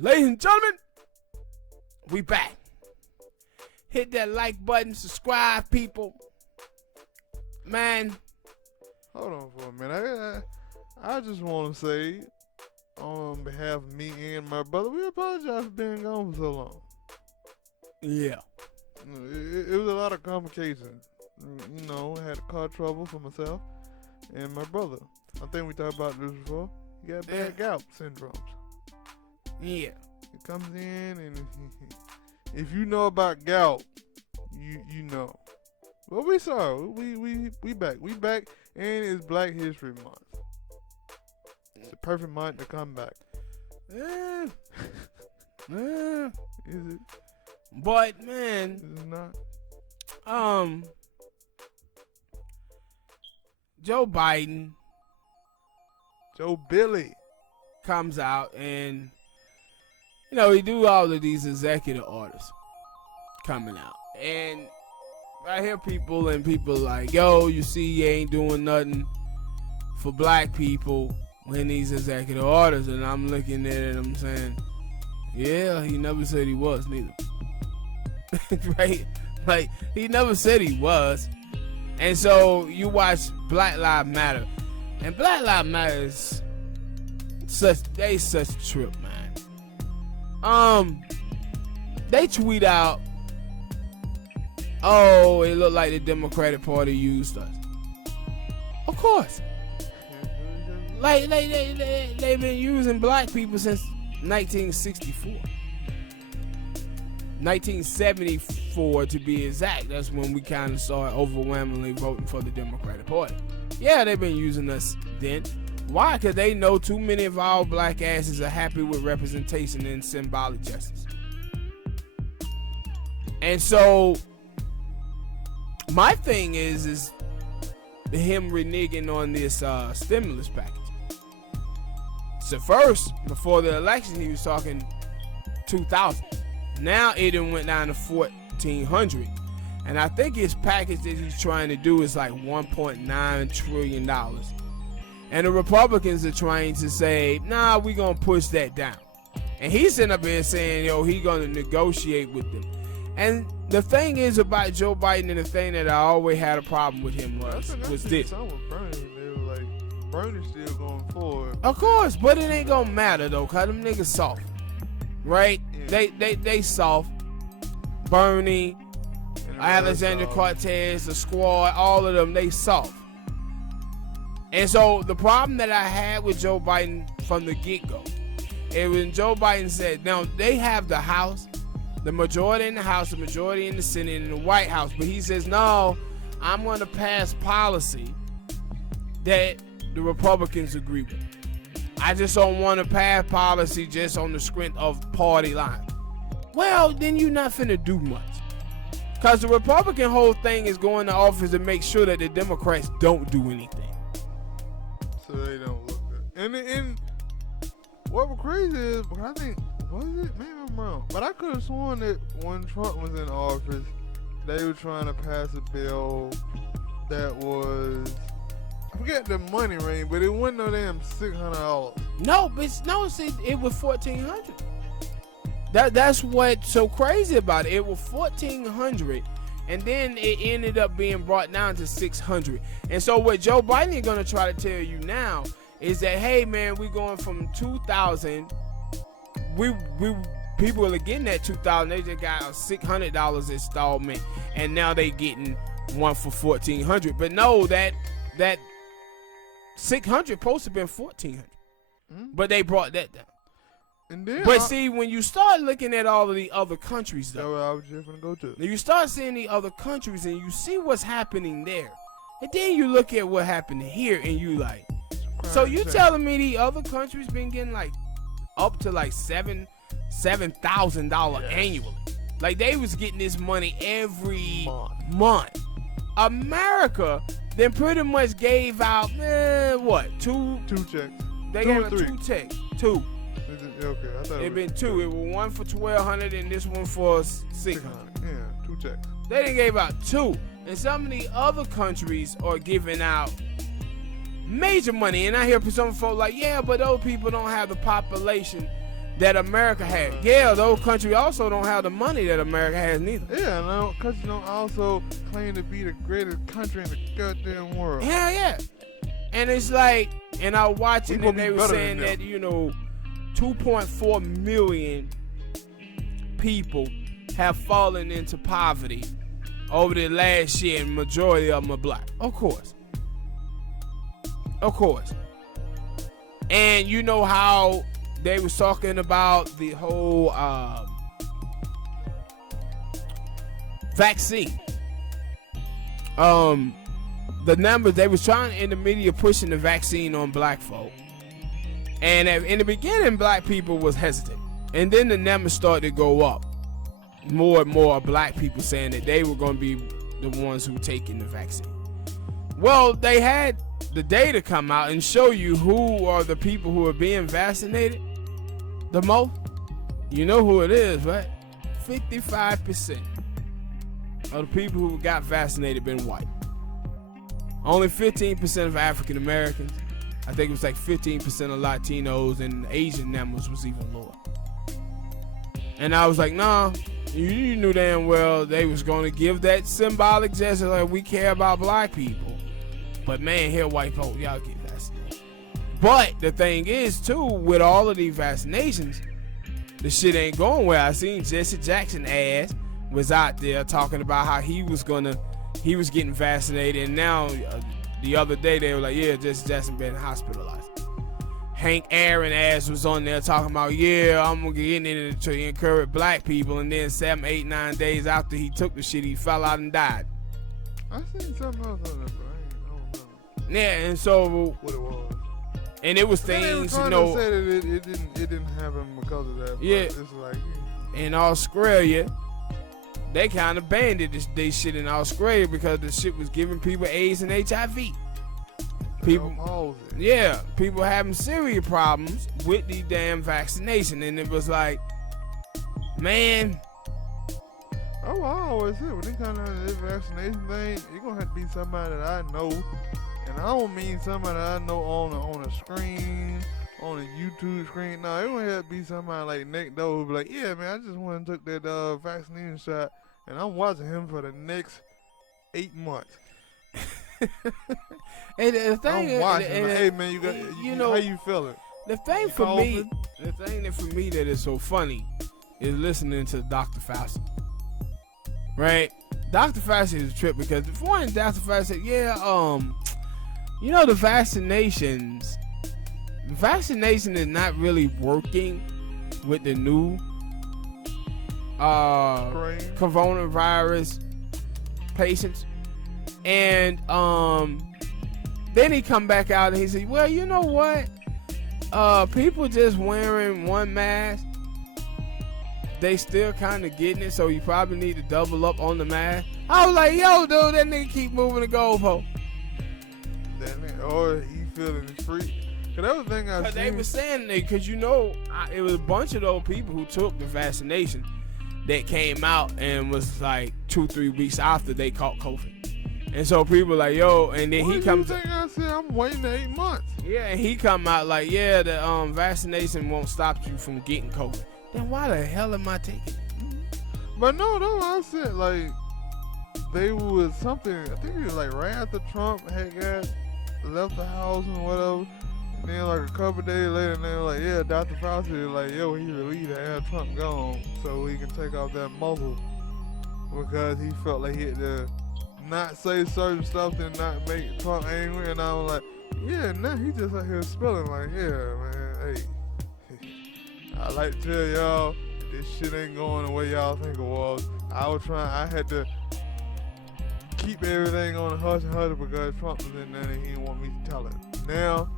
Ladies and gentlemen, we back. Hit that like button, subscribe, people. Man. Hold on for a minute. I just want to say, on behalf of me and my brother, we apologize for being gone for so long. Yeah. It was a lot of complications. You know, I had car trouble for myself and my brother. I think we talked about this before. He got bad gout syndromes. Yeah. It comes in, and if you know about gout, you know. Well, we sorry. We back. We back, and it's Black History Month. It's the perfect month to come back. Is it? But man, Is it not? Joe Biden, Joe Billy comes out and he do all of these executive orders coming out, and I hear people like, yo, you see, you ain't doing nothing for black people in these executive orders, and I'm looking at it and I'm saying, yeah, he never said he was neither. Right? Like, he never said he was. And so you watch Black Lives Matter, and Black Lives Matter is such a trip, man. They tweet out, oh, it looked like the Democratic Party used us. Of course. Like they've been using black people since 1964. 1974 to be exact. That's when we kind of started overwhelmingly voting for the Democratic Party. Yeah, they've been using us then. Why? Because they know too many of our black asses are happy with representation and symbolic justice. And so my thing is him reneging on this stimulus package. So first, before the election, he was talking 2,000. Now it went down to 1,400. And I think his package that he's trying to do is like $1.9 trillion. And the Republicans are trying to say, nah, we're going to push that down. And he's sitting up here saying, yo, he's going to negotiate with them. And the thing is about Joe Biden, and the thing that I always had a problem with him was this. Bernie's still going forward. Of course, but it ain't gonna matter though, cause them niggas soft, right? Yeah. They soft. Bernie, Alexander Cortez, the squad, all of them, they soft. And so the problem that I had with Joe Biden from the get-go, it was when Joe Biden said, now they have the House, the majority in the House, the majority in the Senate, and the White House, but he says, no, I'm going to pass policy that the Republicans agree with. I just don't want to pass policy just on the strength of party lines. Well, then you're not finna do much. Because the Republican whole thing is going to office to make sure that the Democrats don't do anything. So they don't look good. And what was crazy is, I think, was it? Maybe I'm wrong. But I could have sworn that when Trump was in office, they were trying to pass a bill that was, I forget the money range, but it wasn't no damn $600. No, but see, it was $1,400. That's what's so crazy about it. It was $1,400, and then it ended up being brought down to $600. And so what Joe Biden is going to try to tell you now is that, hey man, we're going from 2,000. People are getting that 2,000. They just got a $600 installment, and now they getting one for $1,400. But no, that $600 supposed to have been $1,400, but they brought that down. And then but see, when you start looking at all of the other countries, though, that's what I was just gonna go to. You start seeing the other countries, and you see what's happening there, and then you look at what happened here, and you like, so you telling me the other countries been getting like up to like $7,000 annually? Like they was getting this money every month. America then pretty much gave out two checks. They gave out 2 checks. 2. Okay, I thought it been 2. It was one for $1,200 and this one for $600. Yeah, 2 checks. They done gave out 2, and some of the other countries are giving out major money. And I hear some folks like, yeah, but those people don't have the population that America had. Yeah, those countries also don't have the money that America has neither. Yeah, and those countries don't also claim to be the greatest country in the goddamn world. Hell yeah. And it's like, and I was watching and they were saying that, 2.4 million people have fallen into poverty over the last year, and majority of them are black. Of course. And you know how they was talking about the whole vaccine. The numbers, they was trying in the media pushing the vaccine on black folk. And in the beginning, black people was hesitant. And then the numbers started to go up. More and more black people saying that they were going to be the ones who taking the vaccine. Well, they had the data come out and show you who are the people who are being vaccinated the most. You know who it is, right? 55% of the people who got vaccinated been white. Only 15% of African Americans. I think it was like 15% of Latinos, and Asian numbers was even lower. And I was like, nah, you knew damn well they was going to give that symbolic gesture like we care about black people. But man, here white folk, y'all get vaccinated. But the thing is too, with all of these vaccinations, the shit ain't going well. I seen Jesse Jackson ass was out there talking about how he was getting vaccinated, and now the other day they were like, yeah, Jesse Jackson been hospitalized. Hank Aaron ass was on there talking about, yeah, I'm gonna get in it to encourage black people, and then 7, 8, 9 days after he took the shit, he fell out and died. I seen something else on that, but I don't know. Yeah, and so what it was. And it was things, to say that it didn't happen because of that. Yeah. It's like, in Australia, they kind of banned this shit in Australia because the shit was giving people AIDS and HIV. People having serious problems with the damn vaccination, and it was like, man. Oh, I always say when it comes to this vaccination thing, you're gonna have to be somebody that I know, and I don't mean somebody that I know on a screen, on a YouTube screen. No, it gonna have to be somebody like Nick Doe who be like, yeah, man, I just went and took that vaccination shot, and I'm watching him for the next 8 months. And the thing I'm watching. Hey man, you know how you feeling? The thing for me that is so funny is listening to Dr. Fauci. Right? Dr. Fauci is a trip because before Dr. Fauci said, the vaccination is not really working with the new coronavirus patients. And then he come back out and he said, well, you know what? People just wearing one mask, they still kind of getting it, so you probably need to double up on the mask. I was like, yo, dude, that nigga keep moving the goalpost. Or he feeling free. Cause that was the thing I seen. They were saying that because it was a bunch of those people who took the vaccination that came out and was like 2-3 weeks after they caught COVID. And so people like, yo, and then he comes. I said I'm waiting 8 months. Yeah, and he come out like, yeah, the vaccination won't stop you from getting COVID. Then why the hell am I taking it? But no, I said like they was something. I think it was like right after Trump had left the house and whatever. And then like a couple days later, and they were like, yeah, Dr. Fauci was like, yo, he relieved to have Trump gone so he can take off that muzzle because he felt like he had to not say certain stuff to not make Trump angry. And I was like, yeah, now he just out here spilling like, yeah, man, hey, I like to tell y'all, this shit ain't going the way y'all think it was. I had to keep everything on the hush and hush because Trump was in there and he didn't want me to tell it. Now,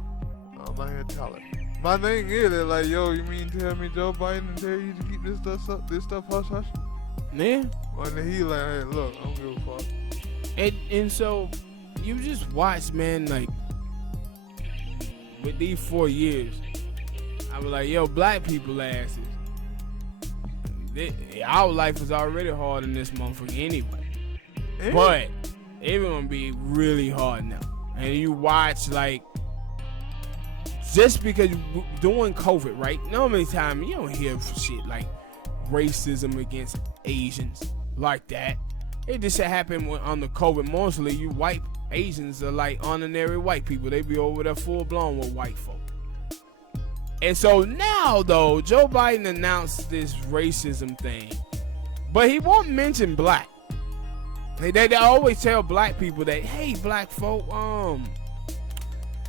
I'm out here telling. My thing is that like, yo, you mean tell me Joe Biden tell you to keep this stuff hush hush? Yeah. And then he like, hey, look, I don't give a fuck. And so you just watch, man, like with these 4 years, I was like, yo, black people asses, our life is already hard in this motherfucker anyway. Yeah. But it's gonna be really hard now. And you watch like just because during COVID, right? No many times you don't hear shit like racism against Asians like that. It just happened on the COVID. Mostly, you white Asians are like ordinary white people. They be over there full blown with white folk. And so now, though, Joe Biden announced this racism thing, but he won't mention black. They always tell black people that, hey, black folk,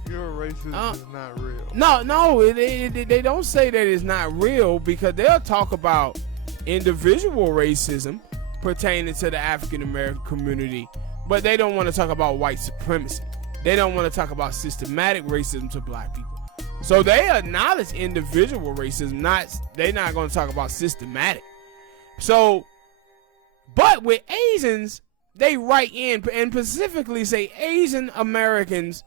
your racism is not real. No, they don't say that it's not real, because they'll talk about individual racism pertaining to the African American community, but they don't want to talk about white supremacy. They don't want to talk about systematic racism to black people. So they acknowledge individual racism, they're not going to talk about systematic. So, but with Asians, they write in and specifically say Asian Americans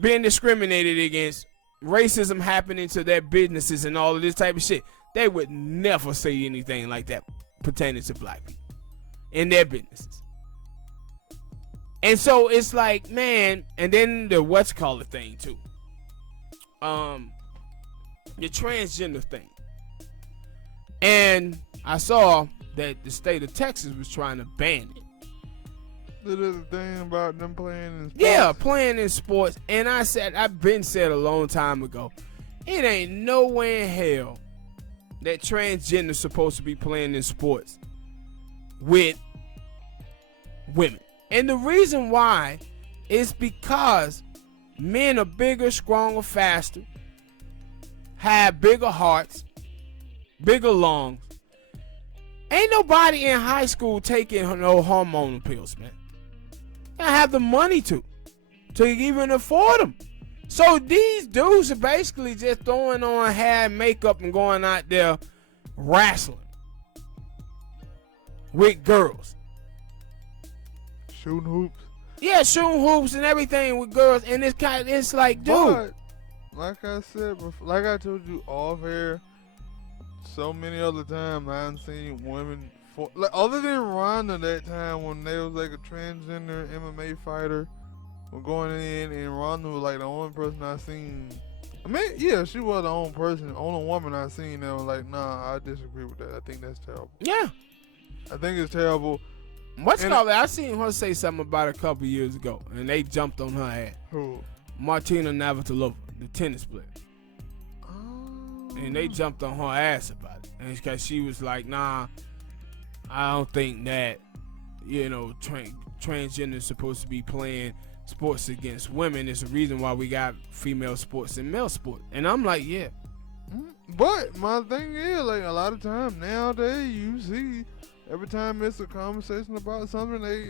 being discriminated against, racism happening to their businesses and all of this type of shit. They would never say anything like that pertaining to black people in their businesses. And so it's like, man, and then the what's called thing too. The transgender thing. And I saw that the state of Texas was trying to ban it. There's a thing about them playing in sports. Yeah, playing in sports. And I've been said a long time ago, it ain't no way in hell that transgender's supposed to be playing in sports with women. And the reason why is because men are bigger, stronger, faster, have bigger hearts, bigger lungs. Ain't nobody in high school taking no hormonal pills, man. I have the money to even afford them. So these dudes are basically just throwing on hair and makeup and going out there wrestling with girls. Shooting hoops. Yeah, shooting hoops and everything with girls, and it's like, dude. But, like I said before, like I told you off air, so many other times I haven't seen women, like other than Ronda that time when they was like a transgender MMA fighter, were going in, and Ronda was like the only person I seen. I mean, yeah, she was the only woman I seen that was like, nah, I disagree with that. I think that's terrible. Yeah, I think it's terrible. I seen her say something about it a couple years ago, and they jumped on her ass. Who? Martina Navratilova, the tennis player. And they jumped on her ass about it. And it's because she was like, nah, I don't think that, transgender is supposed to be playing sports against women. It's the reason why we got female sports and male sports. And I'm like, yeah. But my thing is, like, a lot of times nowadays you see, every time it's a conversation about something, they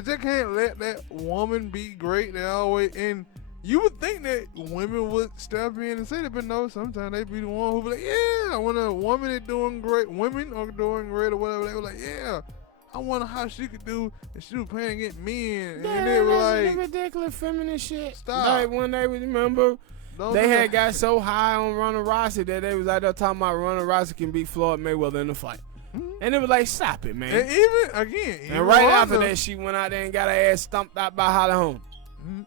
just can't let that woman be great. They always, and you would think that women would step in and say that, but no, sometimes they be the one who be like, yeah, when a woman is doing great, women are doing great or whatever, they were like, yeah, I wonder how she could do, and she was playing against men, and they were like, ridiculous feminist shit. Stop. Like when they remember, they had got so high on Ronda Rousey that they was out there talking about Ronda Rousey can beat Floyd Mayweather in the fight. And it was like, stop it, man. And even right Ronda, after that, she went out there and got her ass stumped out by Holly Holm.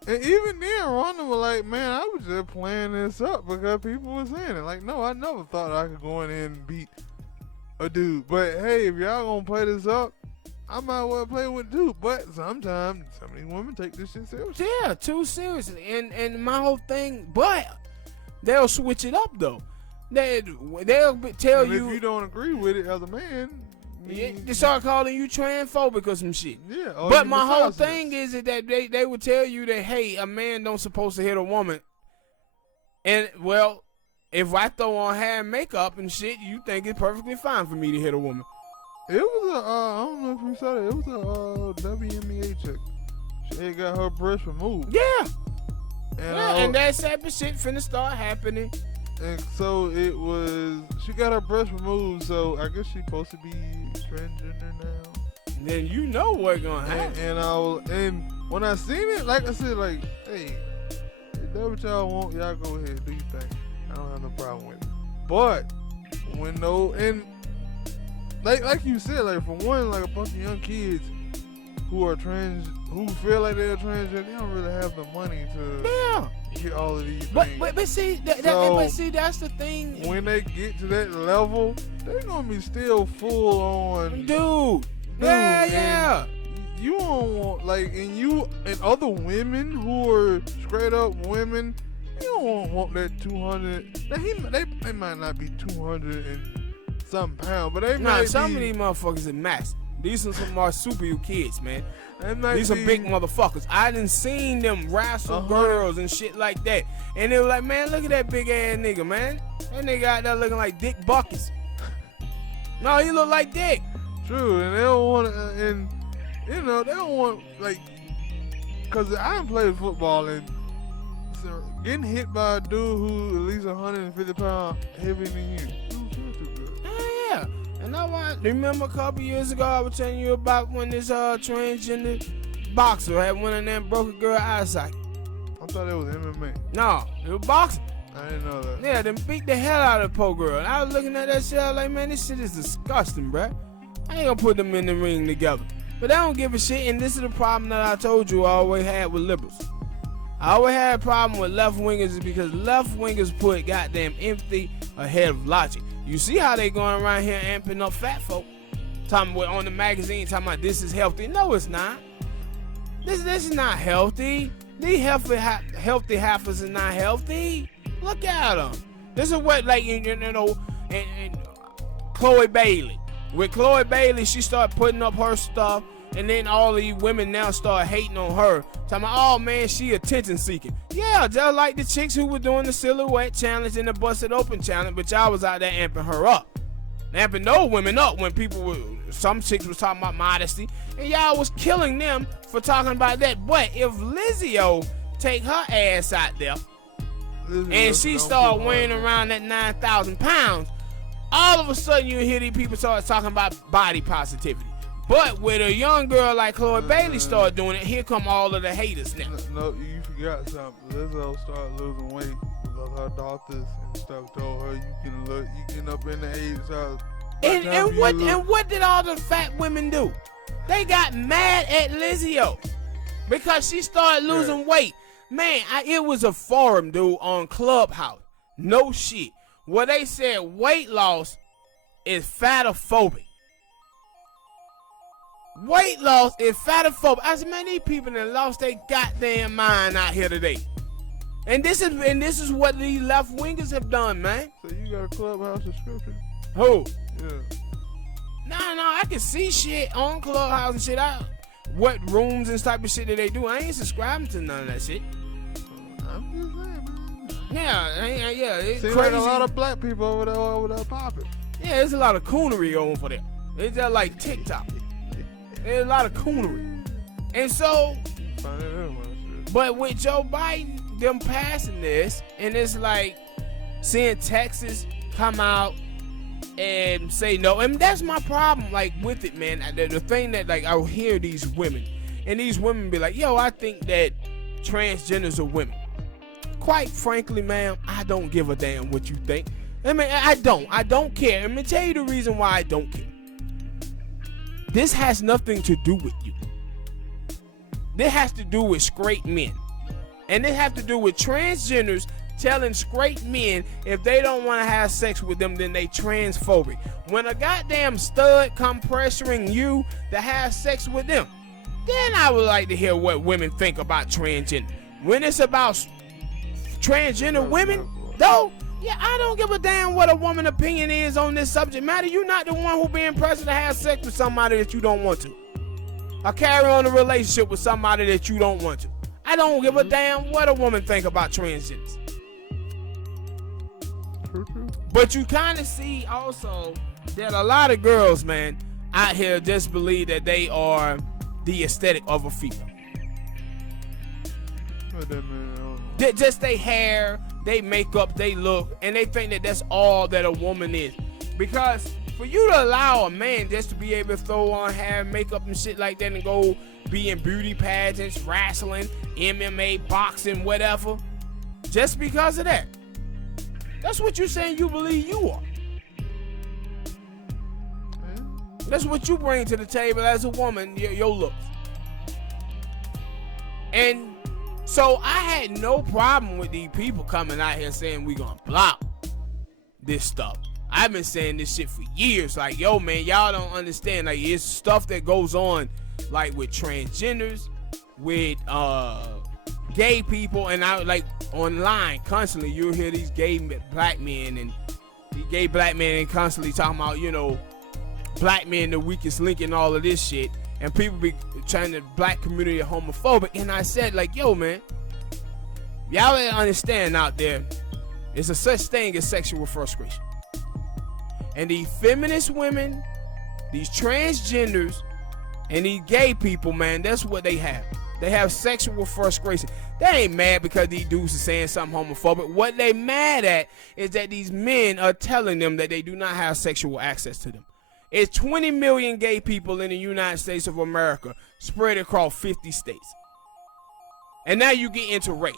And even then, Ronda was like, man, I was just playing this up because people were saying it. Like, no, I never thought I could go in there and beat a dude. But hey, if y'all gonna play this up, I might well play with dude. But sometimes some of these women take this shit seriously. Yeah, too seriously. And my whole thing, but they'll switch it up though. They'll tell and you if you don't agree with it as a man, they start calling you transphobic or some shit. Yeah. But my whole thing is that they would tell you that, hey, a man don't supposed to hit a woman. And well, if I throw on hair and makeup and shit, you think it's perfectly fine for me to hit a woman. It was I don't know if you saw that. It was a WNBA chick. She had got her breast removed. Yeah. And that type of shit finna start happening. And so it was, she got her breast removed, so I guess she's supposed to be transgender now. Then you know what's gonna happen. And when I seen it, like I said, like, hey, if that's what y'all want, y'all go ahead, do your thing. I don't have no problem with it. But and like you said, like for one, like a bunch of young kids who are who feel like they're transgender, they don't really have the money to get all of these But things. see, that's the thing. When they get to that level, they're gonna be still full on. Dude. Yeah. You don't want and other women who are straight up women, you don't want that 200. They might not be 200 and some pounds, but they might be. Some of these motherfuckers are massive. These are some marsupial kids, man. These are be big motherfuckers. I done seen them wrestle girls and shit like that. And they were like, man, look at that big ass nigga, man. That nigga out there looking like Dick Buckets. No, he look like Dick. True, and they don't want to, they don't want, because I done played football, and so getting hit by a dude who at least 150 pounds heavier than you, don't feel too good. Yeah. And I remember a couple years ago, I was telling you about when this transgender boxer had went in there and broke a girl's eyesight. I thought it was MMA. No, it was boxing. I didn't know that. Yeah, then beat the hell out of the poor girl. And I was looking at that shit, I was like, man, this shit is disgusting, bruh. I ain't gonna put them in the ring together. But they don't give a shit, and this is the problem that I told you I always had with liberals. I always had a problem with left-wingers because left-wingers put goddamn empathy ahead of logic. You see how they going around here amping up fat folk? Talking about on the magazine, talking about this is healthy. No, it's not. This is not healthy. These healthy heifers are not healthy. Look at them. This is what, and Chloe Bailey. With Chloe Bailey, she started putting up her stuff, and then all these women now start hating on her. Talking about, oh man, she attention seeking. Yeah, just like the chicks who were doing the silhouette challenge and the busted open challenge, but y'all was out there amping her up. Amping those women up when some chicks was talking about modesty, and y'all was killing them for talking about that. But if Lizzie-O take her ass out there, and she start weighing around that 9,000 pounds, all of a sudden you hear these people start talking about body positivity. But with a young girl like Chloe Bailey start doing it, here come all of the haters now. No, you forgot something. Lizzo started losing weight because her doctors and stuff told her you can up in the age of. And what did all the fat women do? They got mad at Lizzie-O because she started losing weight. Man, it was a forum, dude, on Clubhouse. No shit. Where they said weight loss is fatophobic. Weight loss is fatophobic. I said, man, these people that lost their goddamn mind out here today. And this is what these left wingers have done, man. So you got a Clubhouse subscription? Who? Yeah. No, I can see shit on Clubhouse and shit. What rooms and type of shit that they do. I ain't subscribing to none of that shit. I'm just saying, man. Yeah, it's seems crazy. Like a lot of black people over there popping. Yeah, there's a lot of coonery going for them. It's just like TikTok. There's a lot of coonery. And so, but with Joe Biden, them passing this, and it's like seeing Texas come out and say no. And that's my problem, like, with it, man. The thing that, like, I'll hear these women, and these women be like, yo, I think that transgenders are women. Quite frankly, ma'am, I don't give a damn what you think. I mean, I don't care. Let me tell you the reason why I don't care. This has nothing to do with you. This has to do with straight men. And it has to do with transgenders telling straight men if they don't want to have sex with them, then they transphobic. When a goddamn stud come pressuring you to have sex with them, then I would like to hear what women think about transgender. When it's about transgender women, though, yeah, I don't give a damn what a woman's opinion is on this subject matter. You're not the one who being pressured to have sex with somebody that you don't want to. Or carry on a relationship with somebody that you don't want to. I don't give a damn what a woman think about transgenders. But you kind of see also that a lot of girls, man, out here just believe that they are the aesthetic of a female. Just they hair, they makeup, they look, and they think that that's all that a woman is. Because for you to allow a man just to be able to throw on hair, makeup, and shit like that and go be in beauty pageants, wrestling, MMA, boxing, whatever, just because of that. That's what you're saying you believe you are. That's what you bring to the table as a woman, your looks. And So I had no problem with these people coming out here saying we gonna block this stuff. I've been saying this shit for years. Like, yo, man, y'all don't understand. Like, it's stuff that goes on, like, with transgenders, with gay people, and I like online constantly. You'll hear these gay black men and these gay black men constantly talking about, you know, black men the weakest link in all of this shit, and people be trying to black community homophobic. And I said, like, yo, man, y'all don't understand out there. There's a such thing as sexual frustration. And these feminist women, these transgenders, and these gay people, man, that's what they have. They have sexual frustration. They ain't mad because these dudes are saying something homophobic. What they mad at is that these men are telling them that they do not have sexual access to them. It's 20 million gay people in the United States of America spread across 50 states. And now you get into race.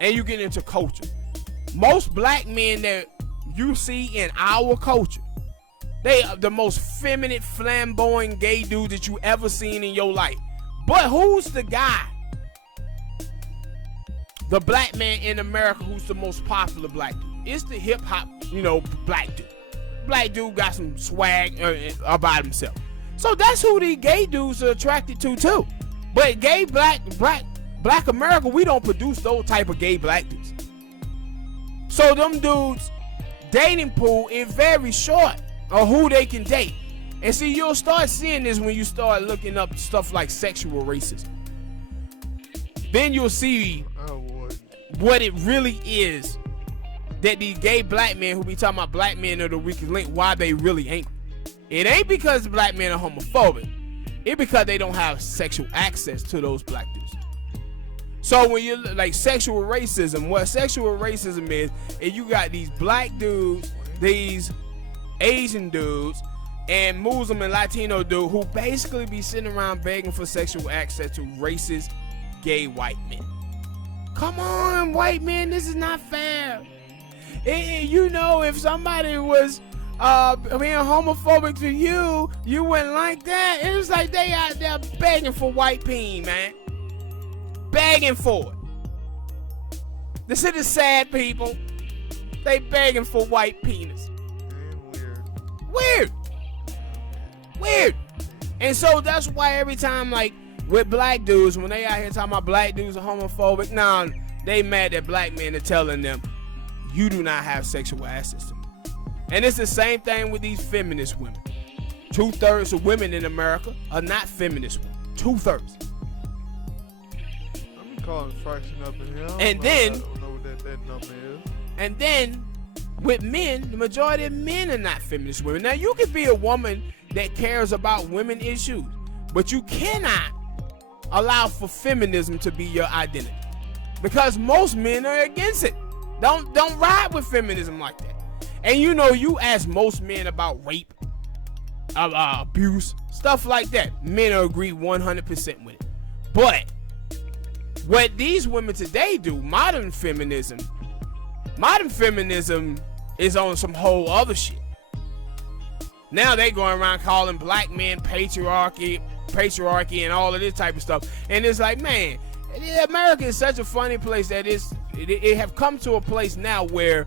And you get into culture. Most black men that you see in our culture, they are the most feminine, flamboyant gay dudes that you ever seen in your life. But who's the guy? The black man in America who's the most popular black dude? It's the hip hop, you know, black dude. Black dude got some swag about himself. So that's who these gay dudes are attracted to too. But gay black America, we don't produce those type of gay black dudes. So them dudes dating pool is very short on who they can date. And see, you'll start seeing this when you start looking up stuff like sexual racism. Then you'll see what it really is, that these gay black men who be talking about black men are the weakest link, why they really angry. It ain't because black men are homophobic. It's because they don't have sexual access to those black dudes. So when you like sexual racism, what sexual racism is you got these black dudes, these Asian dudes, and Muslim and Latino dude who basically be sitting around begging for sexual access to racist gay white men. Come on, white men, this is not fair. You know, if somebody was being homophobic to you, you wouldn't like that. It was like they out there begging for white peen, man. Begging for it. This is sad, people. They begging for white penis. Weird. And so that's why every time, like, with black dudes, when they out here talking about black dudes are homophobic, nah, they mad that black men are telling them, you do not have sexual access to me. And it's the same thing with these feminist women. 2/3 of women in America are not feminist women. 2/3. I'm calling fraction up in here. And then, I don't know what that number is. And then, with men, the majority of men are not feminist women. Now, you can be a woman that cares about women issues, but you cannot allow for feminism to be your identity, because most men are against it. Don't ride with feminism like that. And you know, you ask most men about rape, abuse, stuff like that, men will agree 100% with it. But what these women today do, modern feminism is on some whole other shit. Now they going around calling black men patriarchy and all of this type of stuff. And it's like, man, America is such a funny place that it have come to a place now where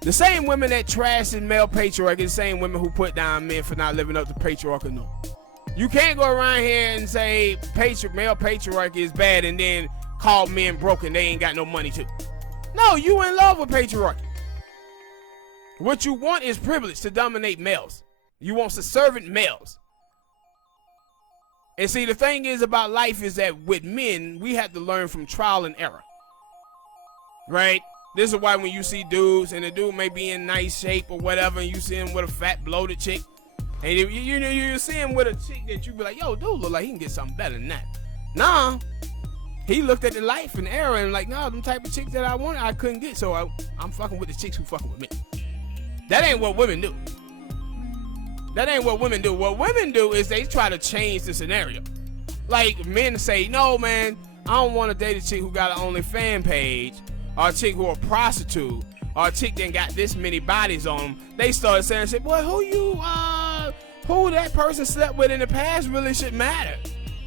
the same women that trash in male patriarchy is the same women who put down men for not living up to patriarchal norm. You can't go around here and say male patriarchy is bad and then call men broken, they ain't got no money too. No, you in love with patriarchy. What you want is privilege to dominate males. You want subservient males. And see, the thing is about life is that with men, we have to learn from trial and error. Right? This is why when you see dudes, and the dude may be in nice shape or whatever, and you see him with a fat bloated chick, and you see him with a chick that you be like, yo, dude look like he can get something better than that. Nah. He looked at the life and error and like, nah, them type of chicks that I wanted, I couldn't get, so I'm fucking with the chicks who fucking with me. That ain't what women do. That ain't what women do. What women do is they try to change the scenario. Like, men say, no, man, I don't want to date a chick who got an OnlyFans page, or a chick who a prostitute, or a chick that got this many bodies on them. They start saying shit, boy, who that person slept with in the past really should matter.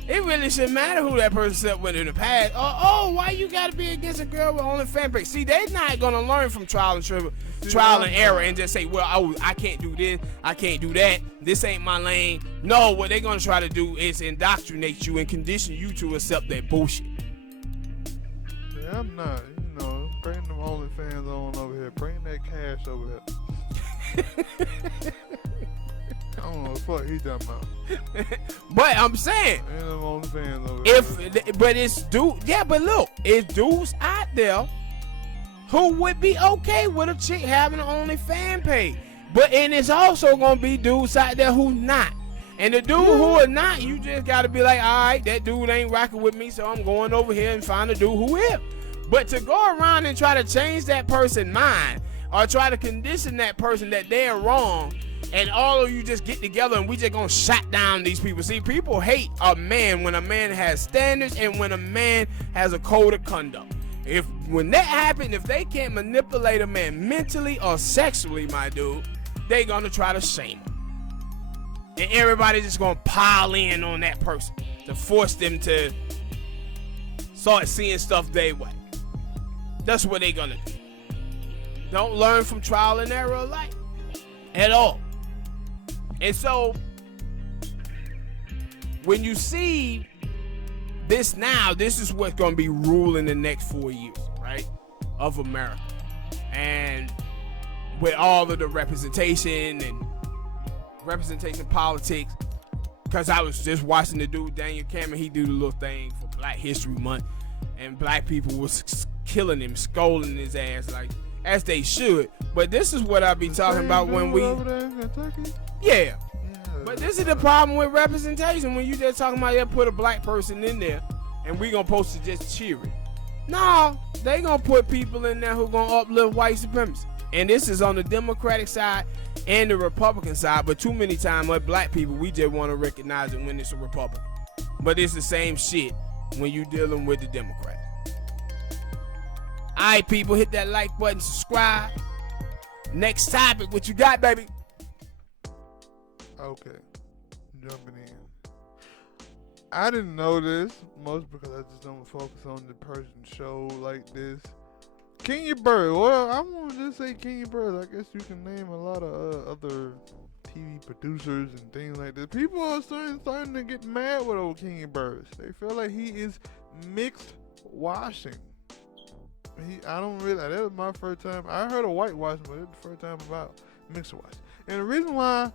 It really shouldn't matter who that person slept with in the past. Oh, why you gotta be against a girl with only fan base? See, they're not gonna learn from trial and error and just say, well, I can't do this, I can't do that. This ain't my lane. No, what they're gonna try to do is indoctrinate you and condition you to accept that bullshit. Yeah, I'm not. Bring them OnlyFans on over here. Bring that cash over here. I don't know what the fuck he talking about. But I'm saying, but it's dudes out there who would be okay with a chick having an OnlyFans page. And it's also gonna be dudes out there who not. And the dude who are not, you just gotta be like, all right, that dude ain't rocking with me, so I'm going over here and find a dude who is. But to go around and try to change that person's mind or try to condition that person that they're wrong, and all of you just get together and we just gonna shut down these people. See, people hate a man when a man has standards and when a man has a code of conduct. When that happens, if they can't manipulate a man mentally or sexually, my dude, they gonna try to shame him. And everybody's just gonna pile in on that person to force them to start seeing stuff their way. That's what they gonna do. Don't learn from trial and error of life at all. And so, when you see this now, this is what's going to be ruling the next 4 years, right, of America. And with all of the representation politics, because I was just watching the dude, Daniel Cameron, he do the little thing for Black History Month, and black people was killing him, scolding his ass, like, as they should. But this is what I be talking about when we... Yeah. But this is the problem with representation. When you just talking about, yeah, put a black person in there and we gonna post to just cheer it. No, they gonna put people in there who gonna uplift white supremacy. And this is on the Democratic side and the Republican side. But too many times, like black people, we just want to recognize it when it's a Republican. But it's the same shit when you dealing with the Democrats. All right, people, hit that like button, subscribe. Next topic, what you got, baby? Okay, jumping in. I didn't know this, most because I just don't focus on the person's show like this. Kenya Barris. Well, I want to just say Kenya Barris. I guess you can name a lot of other TV producers and things like that. People are starting to get mad with old Kenya Barris. They feel like he is mixed washing. That was my first time. I heard of whitewashing, but it was the first time about mixed washing. And the reason why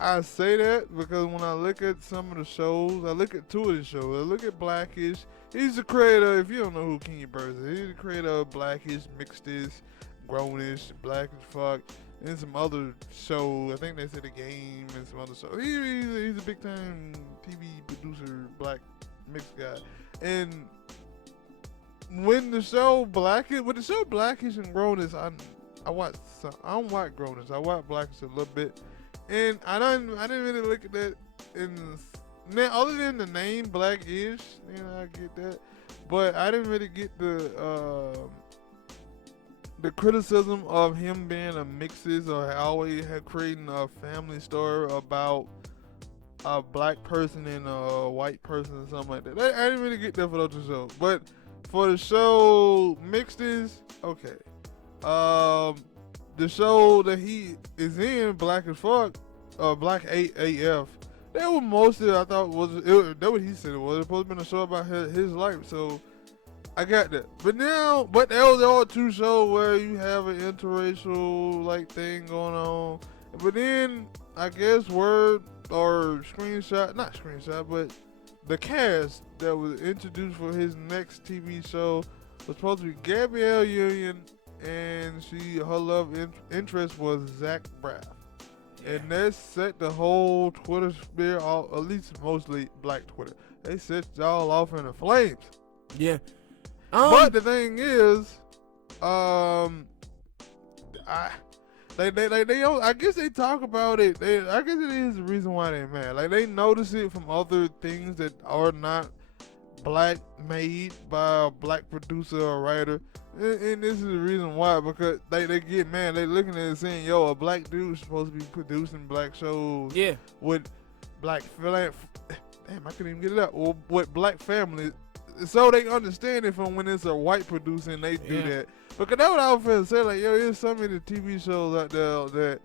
I say that, because when I look at some of the shows, I look at two of the shows. I look at Blackish. He's the creator, if you don't know who Kenya Barris is, he's the creator of Blackish, Mixedish, Grownish, Black as Fuck, and some other shows. I think they said The Game and some other shows. He's a big time TV producer, black mixed guy. And when the show Blackish and Grownish, I watch some. I don't watch Grownish. I watch Blackish a little bit. And I didn't really look at that other than the name Blackish, I get that. But I didn't really get the criticism of him being a mixes or always creating a family story about a black person and a white person or something like that. I didn't really get that for the show. But for the show Mixedish, okay. The show that he is in, Black as Fuck, Black AF, that was mostly, I thought, that what he said it was. It was supposed to be a show about his life, so I got that. But there was all two shows where you have an interracial, like, thing going on. But then, I guess not screenshot, but the cast that was introduced for his next TV show was supposed to be Gabrielle Union, and her love interest was Zach Braff. Yeah. And that set the whole Twitter sphere, at least mostly black Twitter, they set y'all off in the flames. Yeah. But the thing is, I guess they talk about it. I guess it is the reason why they're mad. Like, they notice it from other things that are not black made by a black producer or writer. And this is the reason why, because they get mad. They looking at it saying, yo, a black dude's supposed to be producing black shows. Yeah. With black damn, I couldn't even get it out. Or what black families, so they understand it from when it's a white producer and they do that. Because that's what I was finna say. Like, yo, there's so many TV shows out there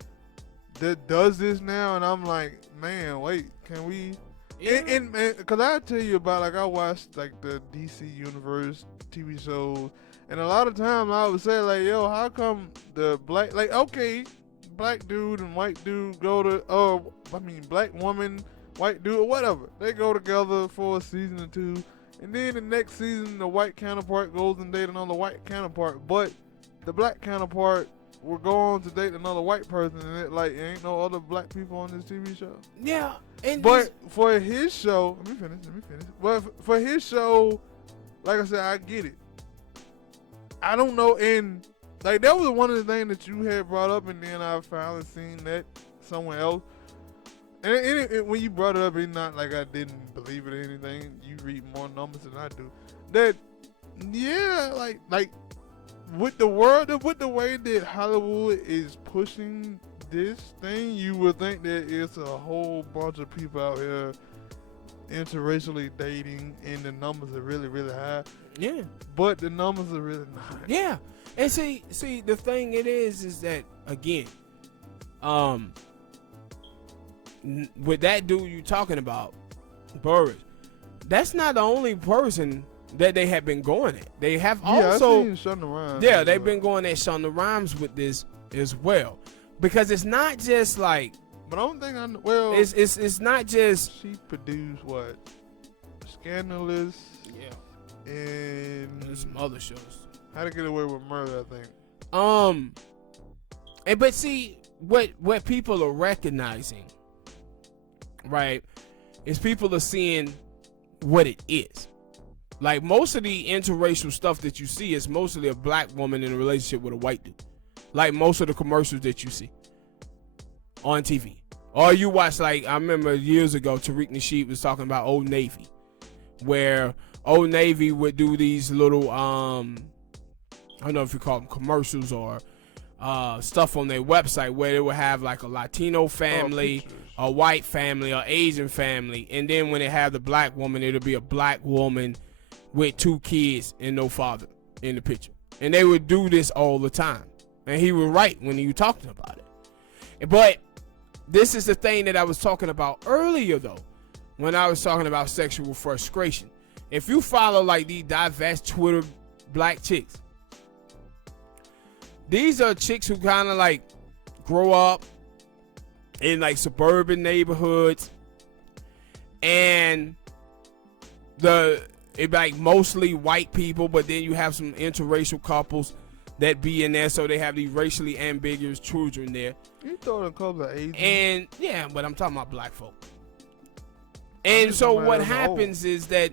that does this now, and I'm like, man, wait, can we? Yeah. And because I tell you about, like, I watched like the DC Universe TV shows, and a lot of times I would say, like, yo, how come the black, like, okay, black dude and white dude go to, black woman, white dude, or whatever, they go together for a season or two, and then the next season the white counterpart goes and date another white counterpart, but the black counterpart will go on to date another white person, and it like ain't no other black people on this TV show. Yeah, but for his show, let me finish. But for his show, like I said, I get it. I don't know, and like that was one of the things that you had brought up, and then I finally seen that somewhere else. And when you brought it up, it's not like I didn't believe it or anything. You read more numbers than I do. That, yeah, like with the way that Hollywood is pushing this thing, you would think that it's a whole bunch of people out here interracially dating, and the numbers are really, really high. Yeah. But the numbers are really not. Yeah. And see, the thing it is that, again, with that dude you talking about, Barris, that's not the only person that they have been going at. They have also, I've seen Shonda Rhimes. Yeah, they've been going at Shonda Rhimes with this as well, because it's not just like. But I don't think I know. Well, it's not just. She produced what? Scandalous. Yeah. And some other shows. How to Get Away with Murder, I think. But see what people are recognizing, right, is people are seeing what it is. Like, most of the interracial stuff that you see is mostly a black woman in a relationship with a white dude. Like most of the commercials that you see on TV. Or you watch, like, I remember years ago, Tariq Nasheed was talking about Old Navy, where Old Navy would do these little, I don't know if you call them commercials or stuff on their website, where they would have like a Latino family, a white family, or Asian family, and then when they have the black woman, it'll be a black woman with 2 kids and no father in the picture. And they would do this all the time. And he was right when he was talking about it. But this is the thing that I was talking about earlier, though, when I was talking about sexual frustration. If you follow like these diverse Twitter black chicks, these are chicks who kind of like grow up in like suburban neighborhoods, and it like mostly white people, but then you have some interracial couples that be in there, so they have these racially ambiguous children there. You throw a couple of Asians. And yeah, but I'm talking about black folk. And so what happens is that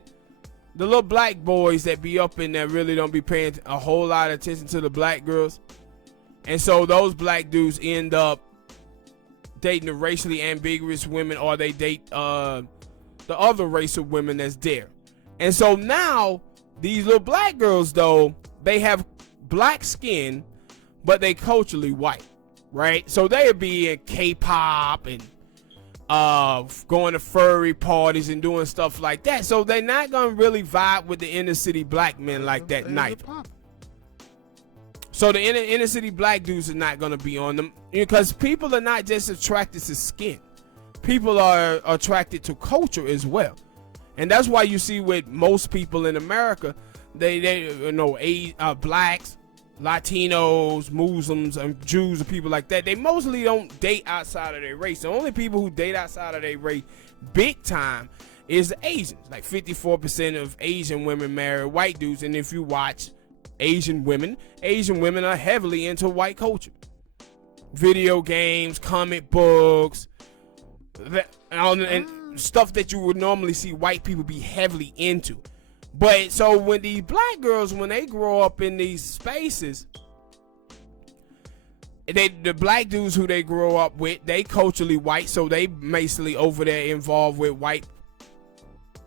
the little black boys that be up in there really don't be paying a whole lot of attention to the black girls. And so those black dudes end up dating the racially ambiguous women, or they date the other race of women that's there. And so now these little black girls, though, they have black skin, but they culturally white, right? So they'd be in K-pop and going to furry parties and doing stuff like that. So they're not gonna really vibe with the inner city black men like that night. So the inner city black dudes are not gonna be on them, because people are not just attracted to skin. People are attracted to culture as well. And that's why you see with most people in America, they blacks, Latinos, Muslims, and Jews, and people like that, they mostly don't date outside of their race. The only people who date outside of their race big time is the Asians. Like 54% of Asian women marry white dudes. And if you watch Asian women are heavily into white culture. Video games, comic books, and stuff that you would normally see white people be heavily into. But so when these black girls, when they grow up in these spaces, the black dudes who they grow up with, they culturally white, so they basically over there involved with white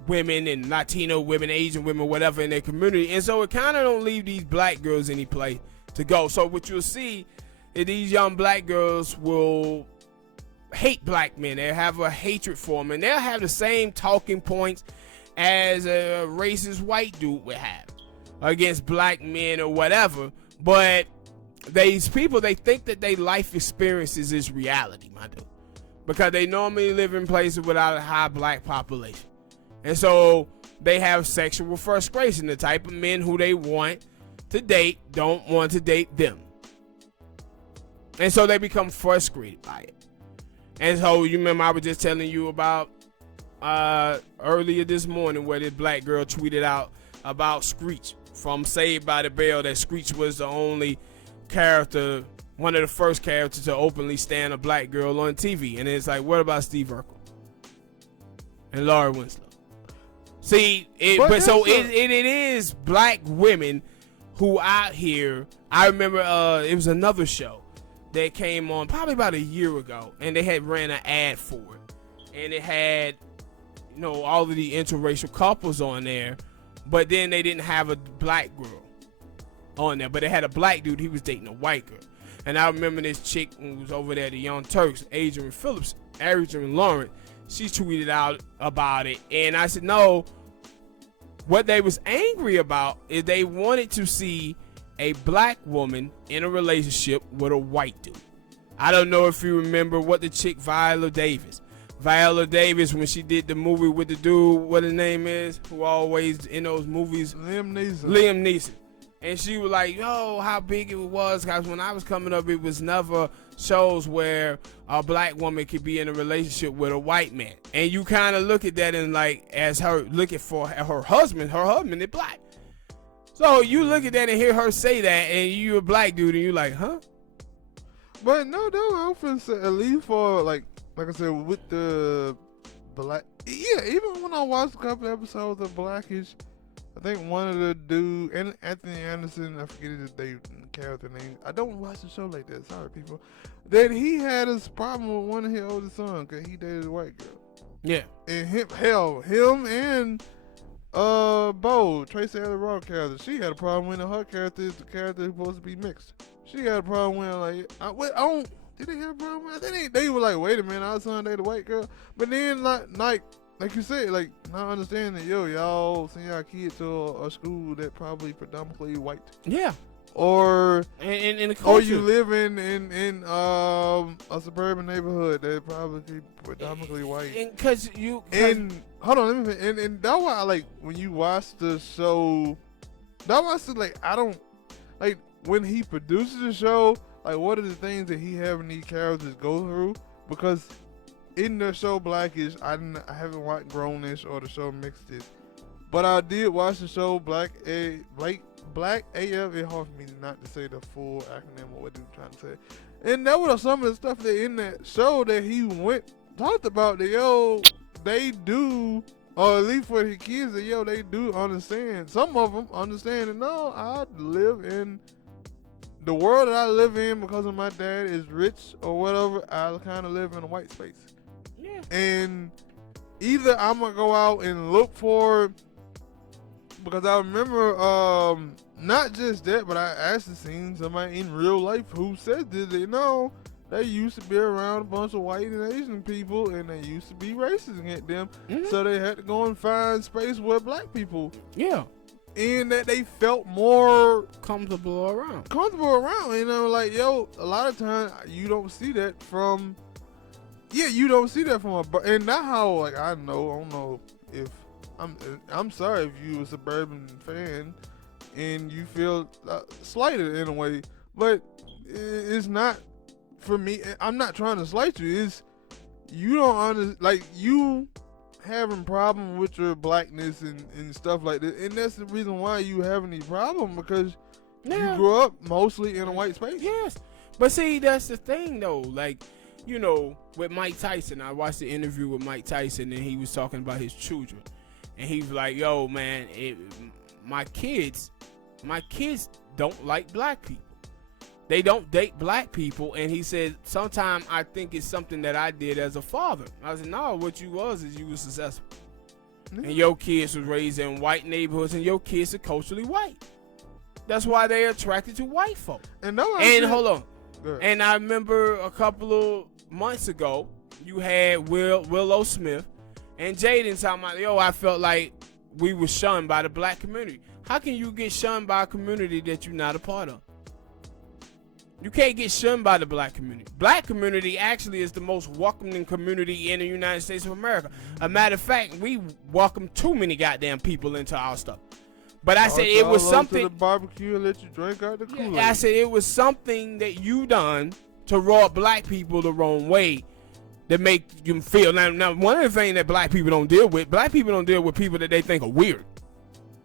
women and Latino women, Asian women, whatever in their community. And so it kind of don't leave these black girls any place to go. So what you'll see is these young black girls will hate black men. They have a hatred for them, and they'll have the same talking points as a racist white dude would have against black men or whatever. But these people, they think that their life experiences is reality, my dude, because they normally live in places without a high black population. And so they have sexual frustration. The type of men who they want to date don't want to date them. And so they become frustrated by it. And so you remember I was just telling you about earlier this morning where this black girl tweeted out about Screech from Saved by the Bell, that Screech was the only character, one of the first characters to openly stand a black girl on TV. And it's like, what about Steve Urkel and Laura Winslow? See, it is black women who out here. I remember it was another show that came on probably about a year ago, and they had ran an ad for it, and it had, you know, all of the interracial couples on there, but then they didn't have a black girl on there, but it had a black dude. He was dating a white girl. And I remember this chick who was over there, the Young Turks, Adrian Lawrence, she tweeted out about it, and I said, no, what they was angry about is they wanted to see a black woman in a relationship with a white dude. I don't know if you remember what the chick Viola Davis, when she did the movie with the dude, what his name is, who always in those movies, Liam Neeson. And she was like, yo, how big it was, because when I was coming up, it was never shows where a black woman could be in a relationship with a white man. And you kind of look at that and like, as her looking for her husband is black. So you look at that and hear her say that, and you a black dude, and you like, huh? But no, I often say, at least for like I said, with the black, yeah. Even when I watched a couple episodes of Blackish, I think one of the dude, and Anthony Anderson, I forget his character name. I don't watch the show like that. Sorry, people. That he had a problem with one of his older sons because he dated a white girl. Yeah. And him and Bo, Tracy Ellis Ross character, she had a problem with her character is the character is supposed to be mixed. She had a problem with like, did they have a problem with it? They were like, wait a minute, our son dated a white girl. But then like you said, like, not understanding, y'all send y'all kids to a school that probably predominantly white. Yeah. Or in the culture. Or you live in a suburban neighborhood that probably predominantly white. And hold on, let me finish. And that's why I like when you watch the show. That's why I said, like, I don't like when he produces the show. Like, what are the things that he having these characters go through? Because in the show Blackish, I haven't watched Grownish or the show Mixed-ish, but I did watch the show Black AF. It's hard for me not to say the full acronym or what I'm trying to say. And that was some of the stuff that in that show that he talked about. That they do, or at least for the kids, that they do understand. Some of them understand that no, I live in the world that I live in because of my dad is rich or whatever. I kind of live in a white space. Yeah. And either I'm gonna go out and look for, because I remember not just that, but I actually seen somebody in real life who said this. They used to be around a bunch of white and Asian people, and they used to be racist against them. Mm-hmm. So they had to go and find space with black people. Yeah. And that they felt more comfortable around. Like, a lot of times you don't see that from. Yeah, you don't see that from and not how, like, I don't know if I'm sorry if you a suburban fan and you feel slighted in a way, but it's not for me. I'm not trying to slight you. It's you don't understand, like, you having problem with your blackness and stuff like that, and that's the reason why you having these problem, because you grew up mostly in a white space. Yes, but see, that's the thing though, like, with Mike Tyson, I watched the interview with Mike Tyson, and he was talking about his children, and he was like, yo, man, my kids don't like black people. They don't date black people. And he said, sometimes I think it's something that I did as a father. I said, no, what you was successful. Mm-hmm. And your kids was raised in white neighborhoods, and your kids are culturally white. That's why they're attracted to white folk. And hold on. And I remember a couple of months ago, you had Willow Smith and Jaden talking about, yo, I felt like we were shunned by the black community. How can you get shunned by a community that you're not a part of? You can't get shunned by the black community. Black community actually is the most welcoming community in the United States of America. A matter of fact, we welcome too many goddamn people into our stuff. But I said it was something. To the barbecue and let you drink out the Kool-Aid. Yeah, I said it was something that you done to rub black people the wrong way that make them feel. Now, one of the things that black people don't deal with people that they think are weird.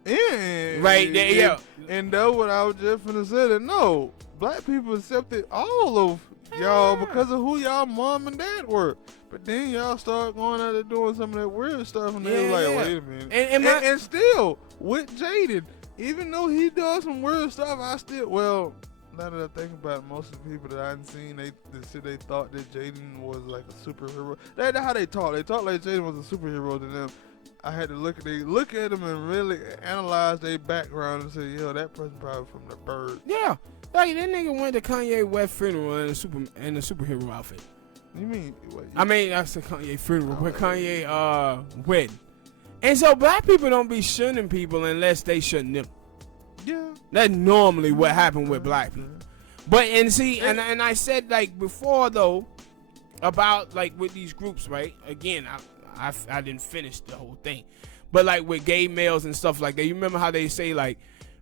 Yeah. Right? Yeah. And that's what I was just finna say. That no, black people accepted all of y'all because of who y'all mom and dad were. But then y'all start going out there doing some of that weird stuff, and they were like, wait a minute. And still, with Jaden, even though he does some weird stuff, now that I think about it, most of the people that I hadn't seen, they thought that Jaden was like a superhero. That's how they talk. They talk like Jaden was a superhero to them. I had to look at them and really analyze their background and say, yo, that person probably from the bird. Yeah, like that nigga went to Kanye West funeral in a superhero outfit. You mean? I said Kanye funeral, but Kanye wedding. And so black people don't be shunning people unless they shun them. Yeah, that's normally what happened with black people. But and I said like before though about like with these groups, right? Again, I didn't finish the whole thing, but like with gay males and stuff like that. You remember how they say like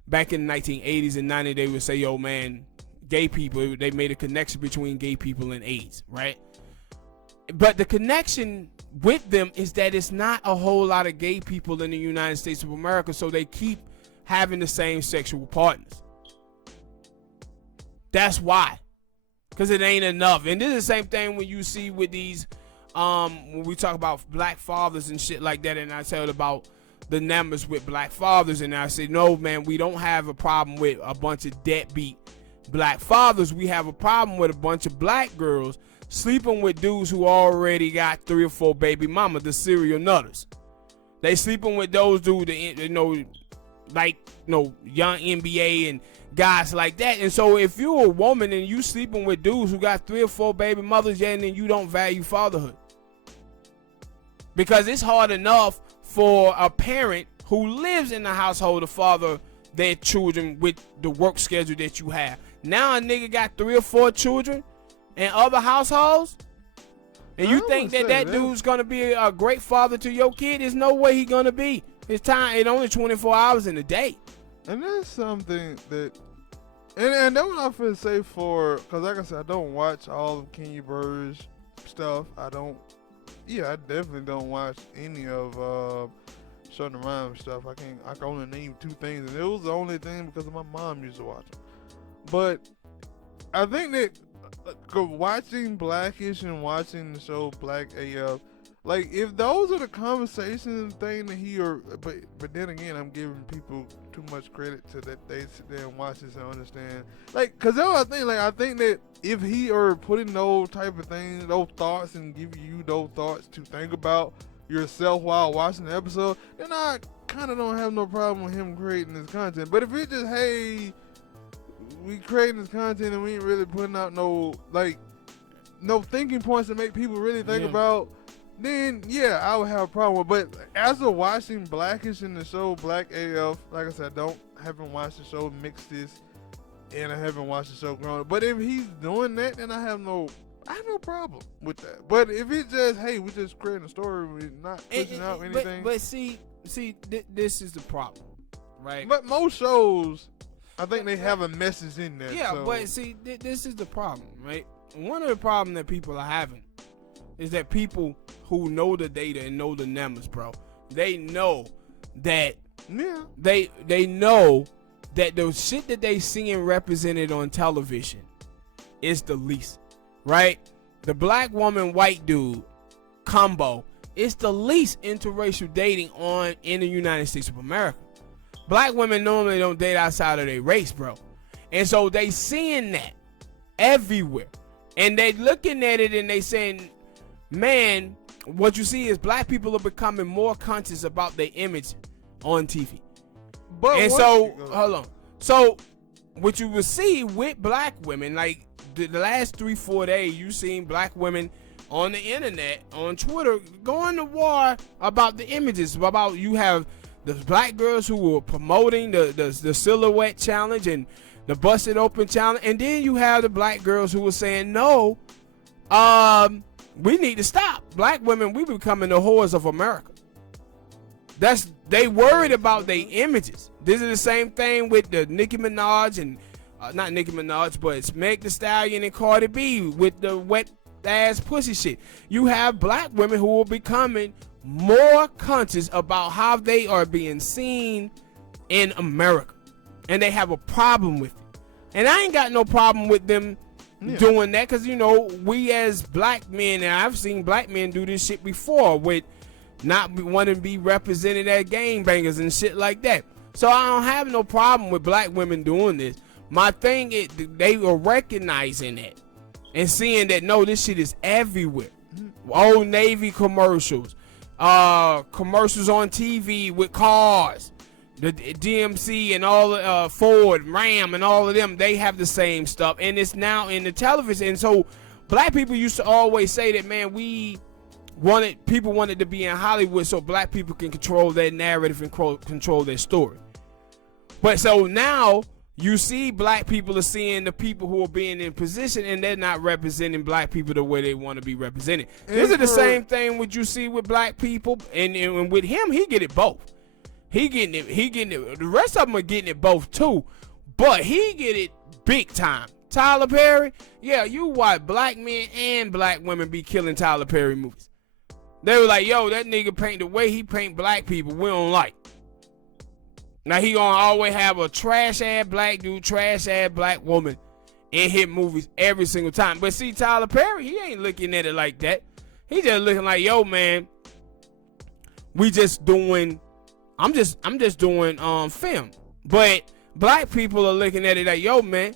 back in the 1980s and 90s they would say, yo man, gay people, they made a connection between gay people and AIDS, right? But the connection with them is that it's not a whole lot of gay people in the United States of America, so they keep having the same sexual partners. That's why. Because it ain't enough. And this is the same thing when you see with these, when we talk about black fathers and shit like that, and I tell about the numbers with black fathers, and I say, no, man, we don't have a problem with a bunch of deadbeat black fathers. We have a problem with a bunch of black girls sleeping with dudes who already got 3 or 4 baby mamas, the serial nutters. They sleeping with those dudes that, young NBA and guys like that. And so if you're a woman and you sleeping with dudes who got 3 or 4 baby mothers, yeah, and then you don't value fatherhood. Because it's hard enough for a parent who lives in the household to father their children with the work schedule that you have. Now a nigga got 3 or 4 children in other households, and you think that dude's gonna be a great father to your kid? There's no way he gonna be. His time, it's only 24 hours in a day. And that's something that, and that's what I feel say because like I said, I don't watch all of Kenya Burr's stuff. I definitely don't watch any of Shonda Rhimes stuff. I can only name 2 things, and it was the only thing because my mom used to watch them. But I think that watching Blackish and watching the show Black AF, like if those are the conversations and thing that but then again, I'm giving people too much credit to that they sit there and watch this and understand. Like, cause that's what I think. Like, I think that if he are putting those type of things, those thoughts, and giving you those thoughts to think about yourself while watching the episode, then I kind of don't have no problem with him creating this content. But if it's just, hey, we creating this content and we ain't really putting out no thinking points to make people really think about, then I would have a problem with it. But as of watching Blackish in the show Black AF, like I said, haven't watched the show Mixed and I haven't watched the show Grown Up. But if he's doing that, then I have no problem with that. But if it's just, hey, we just creating a story, we're not pushing out anything. But see, this is the problem, right? But most shows, I think they have a message in there. Yeah, so. But see, this is the problem, right? One of the problems that people are having is that people who know the data and know the numbers, bro, they know that they know that the shit that they seeing represented on television is the least, right? The black woman, white dude combo is the least interracial dating in the United States of America. Black women normally don't date outside of their race, bro. And so they seeing that everywhere. And they looking at it and they saying, man, what you see is black people are becoming more conscious about their image on TV. And so, hold on. So, what you will see with black women, like the last 3-4 days, you seen black women on the internet, on Twitter, going to war about the images. About you have the black girls who were promoting the silhouette challenge and the busted open challenge, and then you have the black girls who were saying no, we need to stop. Black women, we becoming the whores of America. They worried about their images. This is the same thing with the Nicki Minaj and not Nicki Minaj, but it's Meg Thee Stallion and Cardi B with the wet ass pussy shit. You have black women who are becoming more conscious about how they are being seen in America, and they have a problem with it. And I ain't got no problem with them doing that, because we as black men, and I've seen black men do this shit before with not wanting to be represented at gangbangers and shit like that. So I don't have no problem with black women doing this. My thing is they are recognizing it and seeing that no, this shit is everywhere. Old Navy commercials, commercials on TV with cars, the DMC and all Ford, Ram, and all of them, they have the same stuff, and it's now in the television. And so black people used to always say that, man, people wanted to be in Hollywood so black people can control their narrative and control their story. But so now you see black people are seeing the people who are being in position, and they're not representing black people the way they want to be represented. This is the same thing what you see with black people, and with him, he get it both. He getting it. The rest of them are getting it both too, but he get it big time. Tyler Perry, yeah, you watch black men and black women be killing Tyler Perry movies. They were like, yo, that nigga paint the way he paint black people, we don't like. Now he gonna always have a trash ass black dude, trash ass black woman in his movies every single time. But see, Tyler Perry, he ain't looking at it like that. He just looking like, yo, man, I'm just doing film. But black people are looking at it like, yo, man,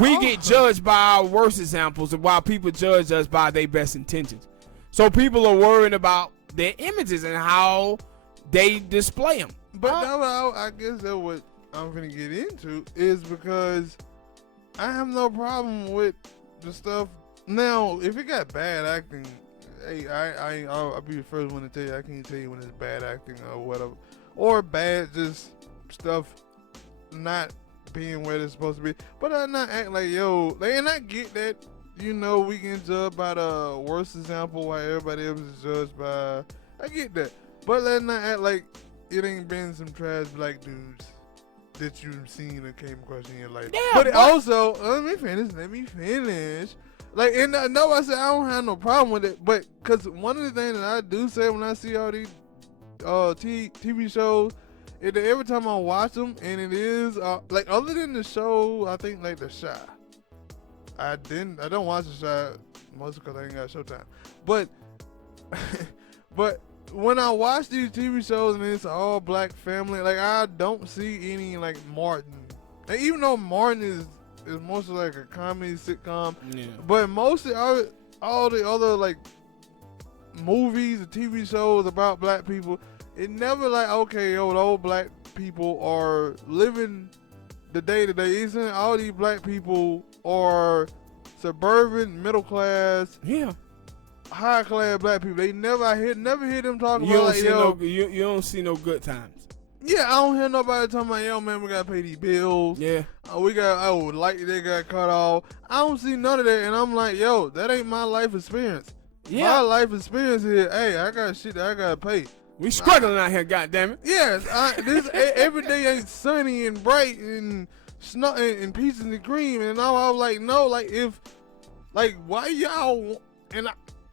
we get judged by our worst examples, while people judge us by their best intentions. So people are worried about their images and how they display them. But I guess that's what I'm gonna get into, is because I have no problem with the stuff. Now, if it got bad acting, hey, I'll be the first one to tell you. I can't tell you when it's bad acting or whatever, or bad just stuff not being where it's supposed to be. But I not act like, yo, and I get that. We can judge by the worst example while everybody else is judged by. I get that, but let's not act like it ain't been some trash black dudes that you've seen or came across in your life. Yeah, but also, let me finish. Like, and no, I said I don't have no problem with it, but because one of the things that I do say when I see all these TV shows is that every time I watch them, and it is like, other than the show, I think like The Chi. I don't watch The Chi mostly because I ain't got Showtime, but when I watch these TV shows and it's all black family, like, I don't see any like Martin. And even though Martin is mostly like a comedy sitcom, yeah, but mostly all the other like movies and TV shows about black people, it never like, okay, yo, the old black people are living the day to day. Isn't all these black people are suburban, middle class, yeah, high class black people? They never hear them talking about like, yo, you don't see no good times. Yeah, I don't hear nobody talking about, yo, man, we gotta pay these bills. Yeah, light they got cut off. I don't see none of that, and I'm like, yo, that ain't my life experience. Yeah, my life experience is, hey, I got shit that I gotta pay. We struggling out here, goddammit. Yes, every day ain't sunny and bright and snow and peaches and cream, and I was like, no, like, why y'all? And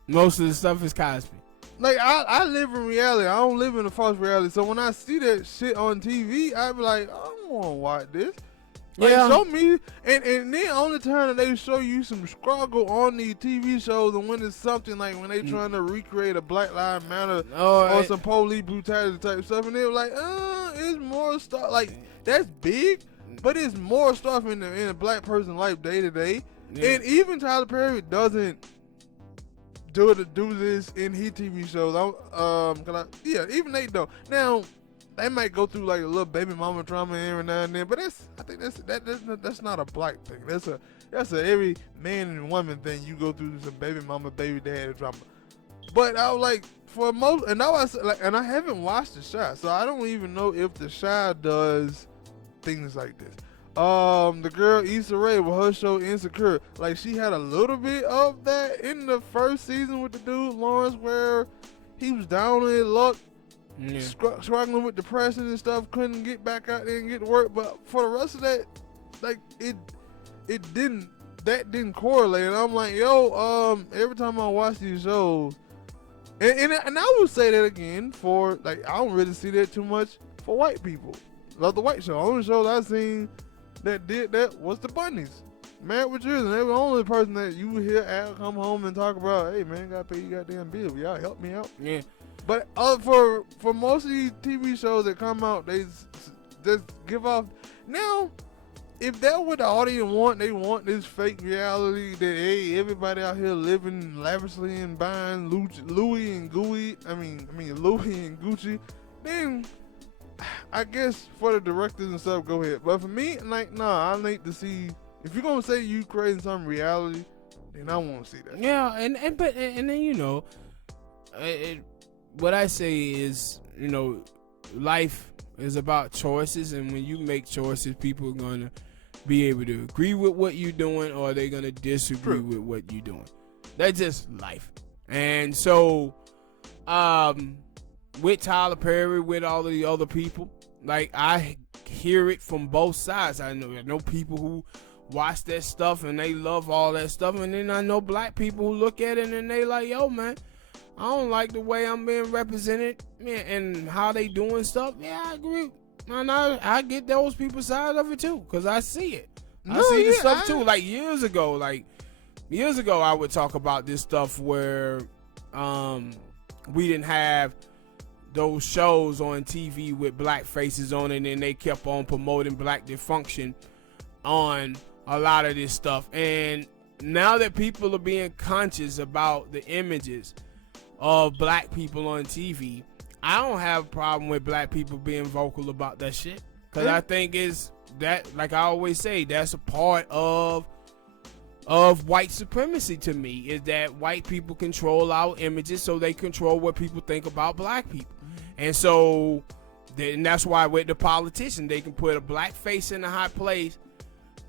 most of the stuff is Cosby. Like, I live in reality. I don't live in a false reality. So when I see that shit on TV, I be like, I don't want to watch this. Like, yeah, show me. And then on the time that they show you some struggle on these TV shows, and when it's something like when they trying to recreate a Black Lives Matter or some police brutality type stuff, and they were like, it's more stuff. Like, that's big, but it's more stuff in a black person's life day to day. And even Tyler Perry doesn't do this in his TV shows. Even they don't. Now, they might go through like a little baby mama drama every now and then, but I think that's not a black thing. That's every man and woman thing. You go through some baby mama, baby dad drama. But I was like, for most, and I was like, and I haven't watched The Chi, so I don't even know if The Chi does things like this. The girl Issa Rae with her show Insecure, like she had a little bit of that in the first season with the dude Lawrence, where he was down on his luck, struggling with depression and stuff, couldn't get back out there and get to work. But for the rest of that, like that didn't correlate. And I'm like, yo, every time I watch these shows, and I would say that again for like, I don't really see that too much for white people. Love the white show. Only shows I've seen that did that was the Bunnies. Married with Children. They were the only person that you would hear Al come home and talk about, hey man, gotta pay you goddamn bill. Y'all help me out. Yeah. But for most of these TV shows that come out, they just give off. Now, if that's what the audience want, they want this fake reality that, hey, everybody out here living lavishly and buying Louis and Gucci. I mean Louis and Gucci. Then I guess for the directors and stuff, go ahead. But for me, like, nah, I need to see. If you're gonna say you creating some reality, then I want to see that. Yeah, and then you know, what I say is, you know, life is about choices, and when you make choices, people are gonna be able to agree with what you're doing, or they're gonna disagree with what you're doing. That's just life. And so, with Tyler Perry, with all of the other people, like, I hear it from both sides. I know people who watch that stuff and they love all that stuff, and then I know black people who look at it and they like, yo man, I don't like the way I'm being represented, man, and how they doing stuff. Yeah, I agree, and I get those people's side of it too, because I see it. I see the stuff too. Like years ago, I would talk about this stuff where we didn't have those shows on TV with black faces on it, and they kept on promoting black dysfunction on a lot of this stuff. And now that people are being conscious about the images of black people on TV, I don't have a problem with black people being vocal about that shit, because I think is that, like I always say, that's a part of white supremacy to me, is that white people control our images, so they control what people think about black people. And so, and that's why with the politician, they can put a black face in a high place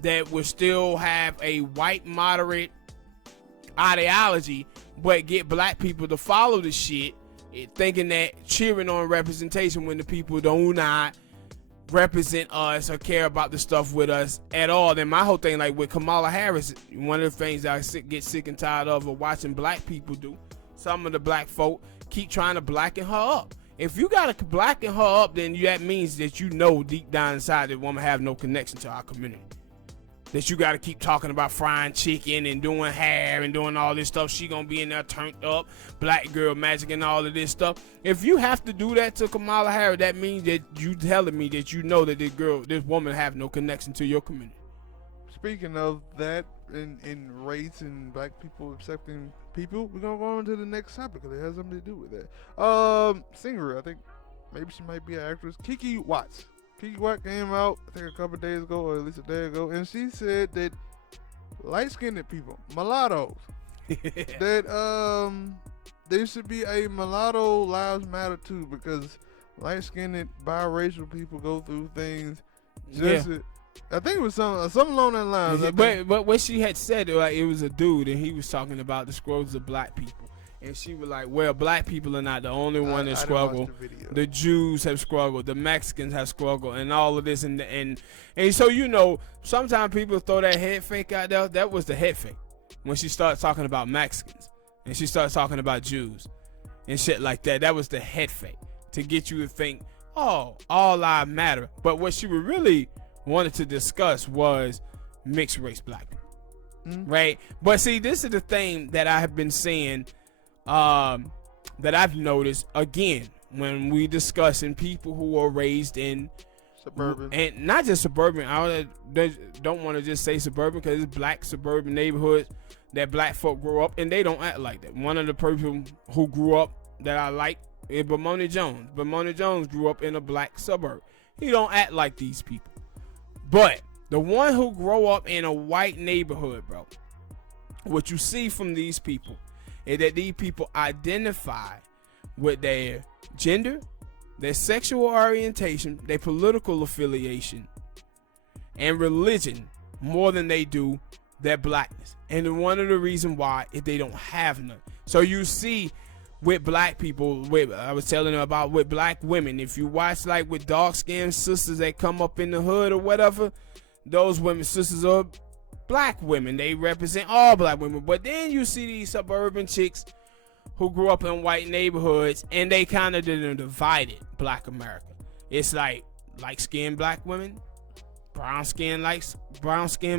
that will still have a white moderate ideology, but get black people to follow the shit, thinking that cheering on representation when the people do not represent us or care about the stuff with us at all. Then my whole thing, like with Kamala Harris, one of the things I get sick and tired of watching black people do, some of the black folk keep trying to blacken her up. If you gotta blacken her up, then that means that you know deep down inside that woman have no connection to our community. That you gotta keep talking about frying chicken and doing hair and doing all this stuff. She gonna be in there turned up, black girl magic and all of this stuff. If you have to do that to Kamala Harris, that means that you telling me that you know that this woman have no connection to your community. Speaking of that, in race and black people accepting people, we're gonna go on to the next topic because it has something to do with that. Singer, I think maybe she might be an actress, Keke Watts. Keke Watt came out, I think a couple days ago, or at least a day ago, and she said that light-skinned people, mulattoes, that there should be a mulatto lives matter too, because light-skinned biracial people go through things. I think it was something along that line. But what she had said, like, it was a dude, and he was talking about the struggles of black people. And she was like, well, black people are not the only one that struggle. The Jews have struggled. The Mexicans have struggled, and all of this. And so, you know, sometimes people throw that head fake out there. That was the head fake when she started talking about Mexicans and she started talking about Jews and shit like that. That was the head fake to get you to think, oh, all lives matter. But what she really wanted to discuss was mixed race black people. Right? But see, this is the thing that I have been saying, that I've noticed again when we discussing people who are raised in suburban, and not just suburban. I don't want to just say suburban because it's black suburban neighborhoods that black folk grow up, and they don't act like that. One of the people who grew up that I like is Bamoni Jones. Bamoni Jones grew up in a black suburb. He don't act like these people. But The one who grow up in a white neighborhood, bro. What you see from these people is that these people identify with their gender, their sexual orientation, their political affiliation, and religion more than they do their blackness. And one of the reasons why is they don't have none. So you see with black people, I was telling them about with black women, if you watch like with dark-skinned sisters that come up in the hood or whatever, those women, sisters are black women. They represent all black women. But then you see these suburban chicks who grew up in white neighborhoods, and they kind of divided black America. It's like light-skinned black women, brown-skinned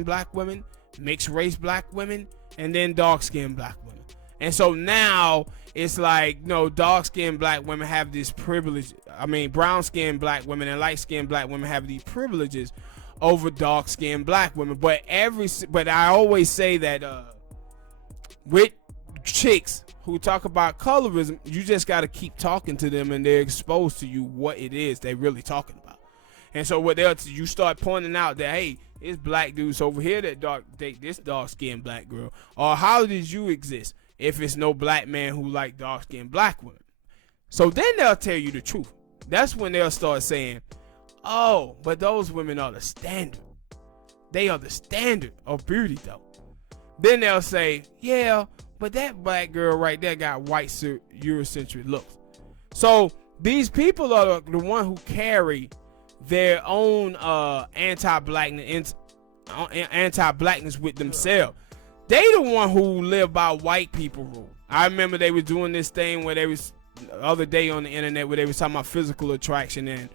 black women, mixed race black women, and then dark-skinned black women. And so now it's like, no, dark-skinned black women have this privilege. I mean, brown-skinned black women and light-skinned black women have these privileges over dark-skinned black women. But I always say that with chicks who talk about colorism, you just got to keep talking to them, and they're exposed to you what it is they're really talking about. And so you start pointing out that, hey, it's black dudes over here that date this dark-skinned black girl. Or how did you exist if it's no black man who like dark-skinned black women? So then they'll tell you the truth. That's when they'll start saying, oh, but those women are the standard. They are the standard of beauty, though. Then they'll say, yeah, but that black girl right there got white Eurocentric looks. So these people are the one who carry their own anti-blackness with themselves. They the one who live by white people rule. I remember they were doing this thing where they was the other day on the internet where they was talking about physical attraction and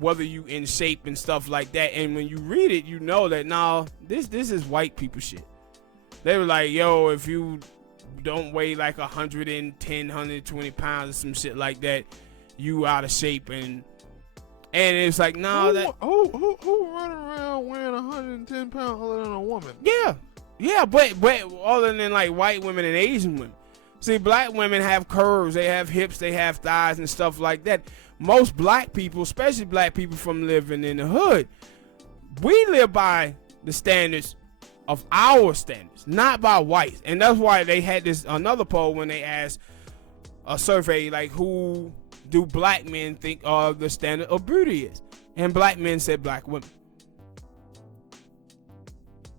whether you in shape and stuff like that. And when you read it, you know that this is white people shit. They were like, yo, if you don't weigh like 110, 120 pounds or some shit like that, you out of shape. And it's like, no, who running around weighing 110 pounds other than a woman? Yeah, but other than like white women and Asian women. See, black women have curves, they have hips, they have thighs and stuff like that. Most black people, especially black people from living in the hood, we live by the standards of our standards, not by whites. And that's why they had this another poll when they asked a survey like, who do black men think the standard of beauty is? And black men said black women.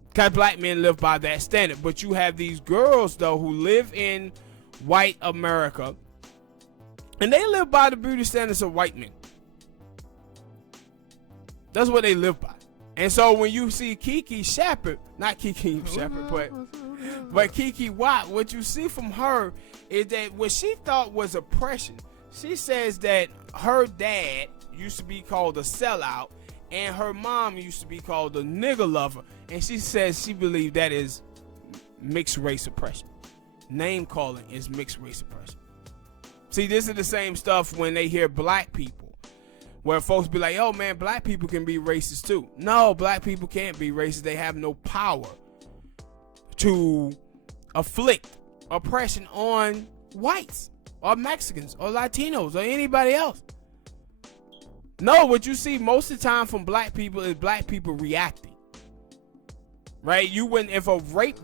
Because black men live by that standard. But you have these girls, though, who live in white America, and they live by the beauty standards of white men. That's what they live by. And so when you see Keke Shepard, not Keke Shepard, but Keke Watt, what you see from her is that what she thought was oppression. She says that her dad used to be called a sellout, and her mom used to be called a nigger lover. And she says she believed that is mixed race oppression. Name calling is mixed race oppression. See, this is the same stuff when they hear black people, where folks be like, oh man, black people can be racist too. No, black people can't be racist. They have no power to afflict oppression on whites or Mexicans or Latinos or anybody else. No, what you see most of the time from black people is black people reacting. Right? You wouldn't, if a rape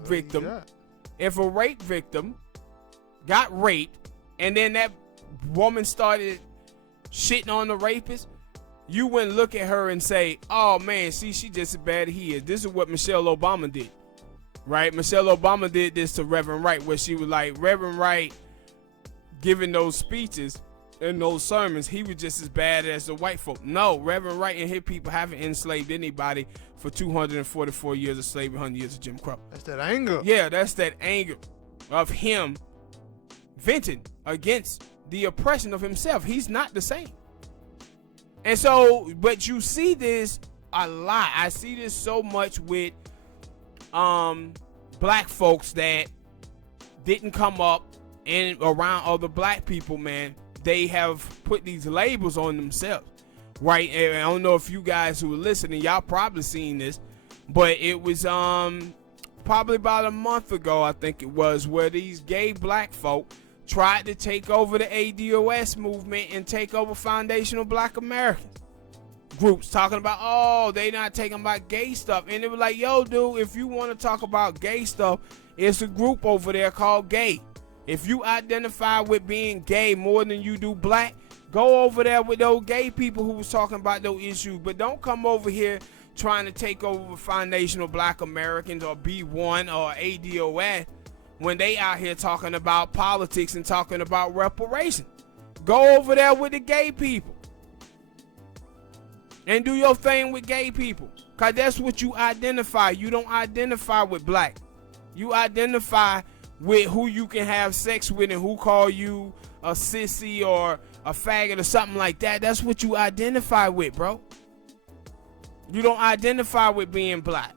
victim got raped and then that woman started shitting on the rapist, you wouldn't look at her and say, oh man, see, she just as bad as he is. This is what Michelle Obama did. Right? Michelle Obama did this to Reverend Wright, where she was like, Reverend Wright giving those speeches and those sermons, he was just as bad as the white folk. No, Reverend Wright and his people haven't enslaved anybody for 244 years of slavery, 100 years of Jim Crow. That's that anger. Yeah, that's that anger of him venting against the oppression of himself. He's not the same. And so, but you see this a lot. I see this so much with black folks that didn't come up and around other black people, man. They have put these labels on themselves, right? And I don't know if you guys who are listening, y'all probably seen this, but it was probably about a month ago, I think it was, where these gay black folk tried to take over the ADOS movement and take over foundational black Americans. groups talking about, oh, they not taking about gay stuff. And it was like, yo, dude, if you want to talk about gay stuff, it's a group over there called gay. If you identify with being gay more than you do black, go over there with those gay people who was talking about those issues. But don't come over here trying to take over foundational black Americans or B1 or ADOS when they out here talking about politics and talking about reparations. Go over there with the gay people and do your thing with gay people, because that's what you identify. You don't identify with black. You identify with who you can have sex with and who call you a sissy or a faggot or something like that. That's what you identify with, bro. You don't identify with being black.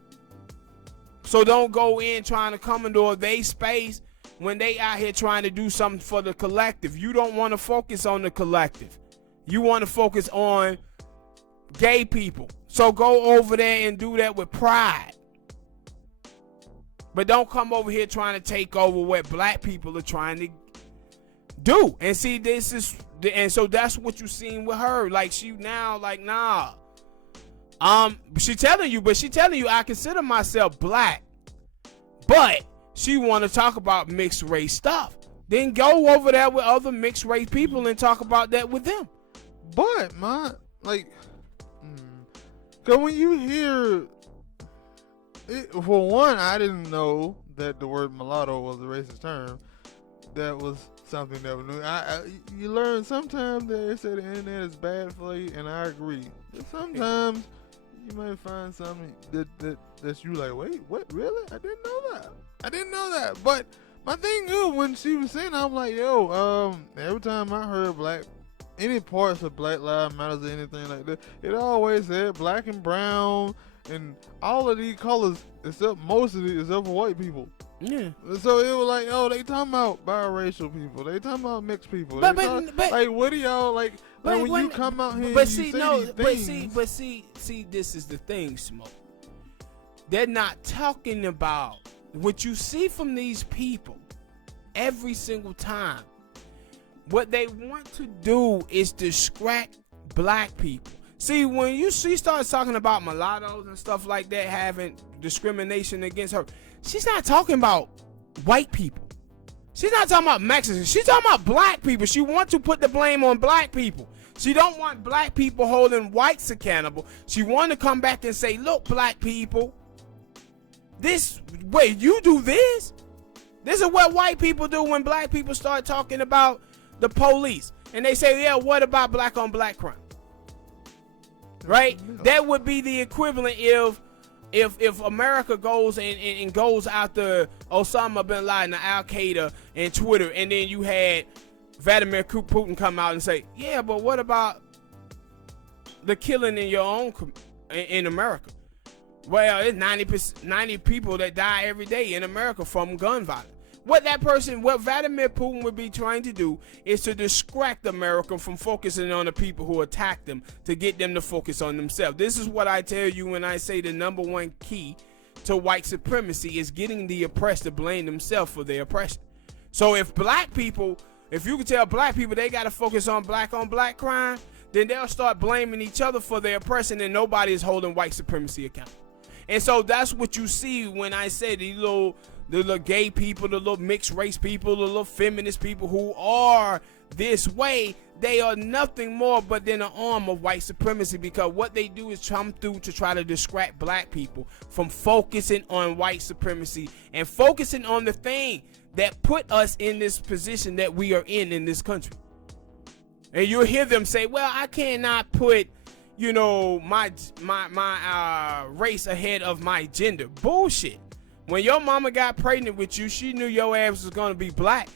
So don't go in trying to come into their space when they out here trying to do something for the collective. You don't want to focus on the collective. You want to focus on gay people. So go over there and do that with pride. But don't come over here trying to take over what black people are trying to do. And see, and so that's what you seen with her. Like, she now, like, nah. She telling you I consider myself black, but she want to talk about mixed race stuff. Then go over there with other mixed race people and talk about that with them. But cause when you hear it, for one, I didn't know that the word mulatto was a racist term. That was something that was new. You learn sometimes they say the internet is bad for you, and I agree. But sometimes you might find something that's you like, wait, what? Really? I didn't know that. But my thing is, when she was saying, I'm like, yo, every time I heard any parts of Black Lives Matter or anything like that, it always said black and brown and all of these colors, except most of it, except for white people. Yeah. So it was like, oh, they talking about biracial people. They talking about mixed people. But like, what do y'all like? Like when you come out here, but see, this is the thing, Smoke. They're not talking about what you see from these people every single time. What they want to do is distract black people. See, when she starts talking about mulattoes and stuff like that having discrimination against her, she's not talking about white people. She's not talking about Mexicans. She's talking about black people. She wants to put the blame on black people. She don't want black people holding whites accountable. She want to come back and say, look, black people, you do this? This is what white people do when black people start talking about the police. And they say, yeah, what about black on black crime? Right? That would be the equivalent if America goes and goes after Osama bin Laden, Al Qaeda, and Twitter, and then you had Vladimir Putin come out and say, yeah, but what about the killing in your own in America? Well, it's 90 people that die every day in America from gun violence. What Vladimir Putin would be trying to do is to distract America from focusing on the people who attack them, to get them to focus on themselves. This is what I tell you when I say the number one key to white supremacy is getting the oppressed to blame themselves for their oppression. So if you can tell black people they got to focus on black crime, then they'll start blaming each other for their oppression, and nobody is holding white supremacy accountable. And so that's what you see when I say the little gay people, the little mixed race people, the little feminist people who are this way. They are nothing more but than an arm of white supremacy, because what they do is come through to try to distract black people from focusing on white supremacy and focusing on the thing that put us in this position that we are in this country. And you'll hear them say, well, I cannot put my race ahead of my gender. Bullshit. When your mama got pregnant with you, she knew your ass was going to be black.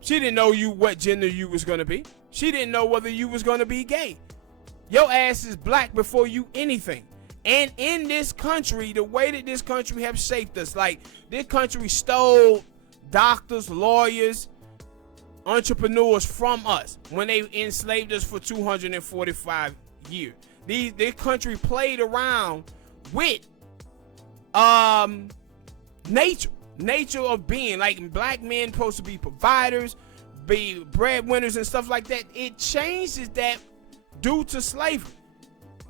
She didn't know what gender you was going to be. She didn't know whether you was going to be gay. Your ass is black before you anything. And in this country, the way that this country have shaped us, like this country stole doctors, lawyers, entrepreneurs from us when they enslaved us for 245 years. This country played around with nature of being, like black men supposed to be providers, be breadwinners and stuff like that. It changes that due to slavery.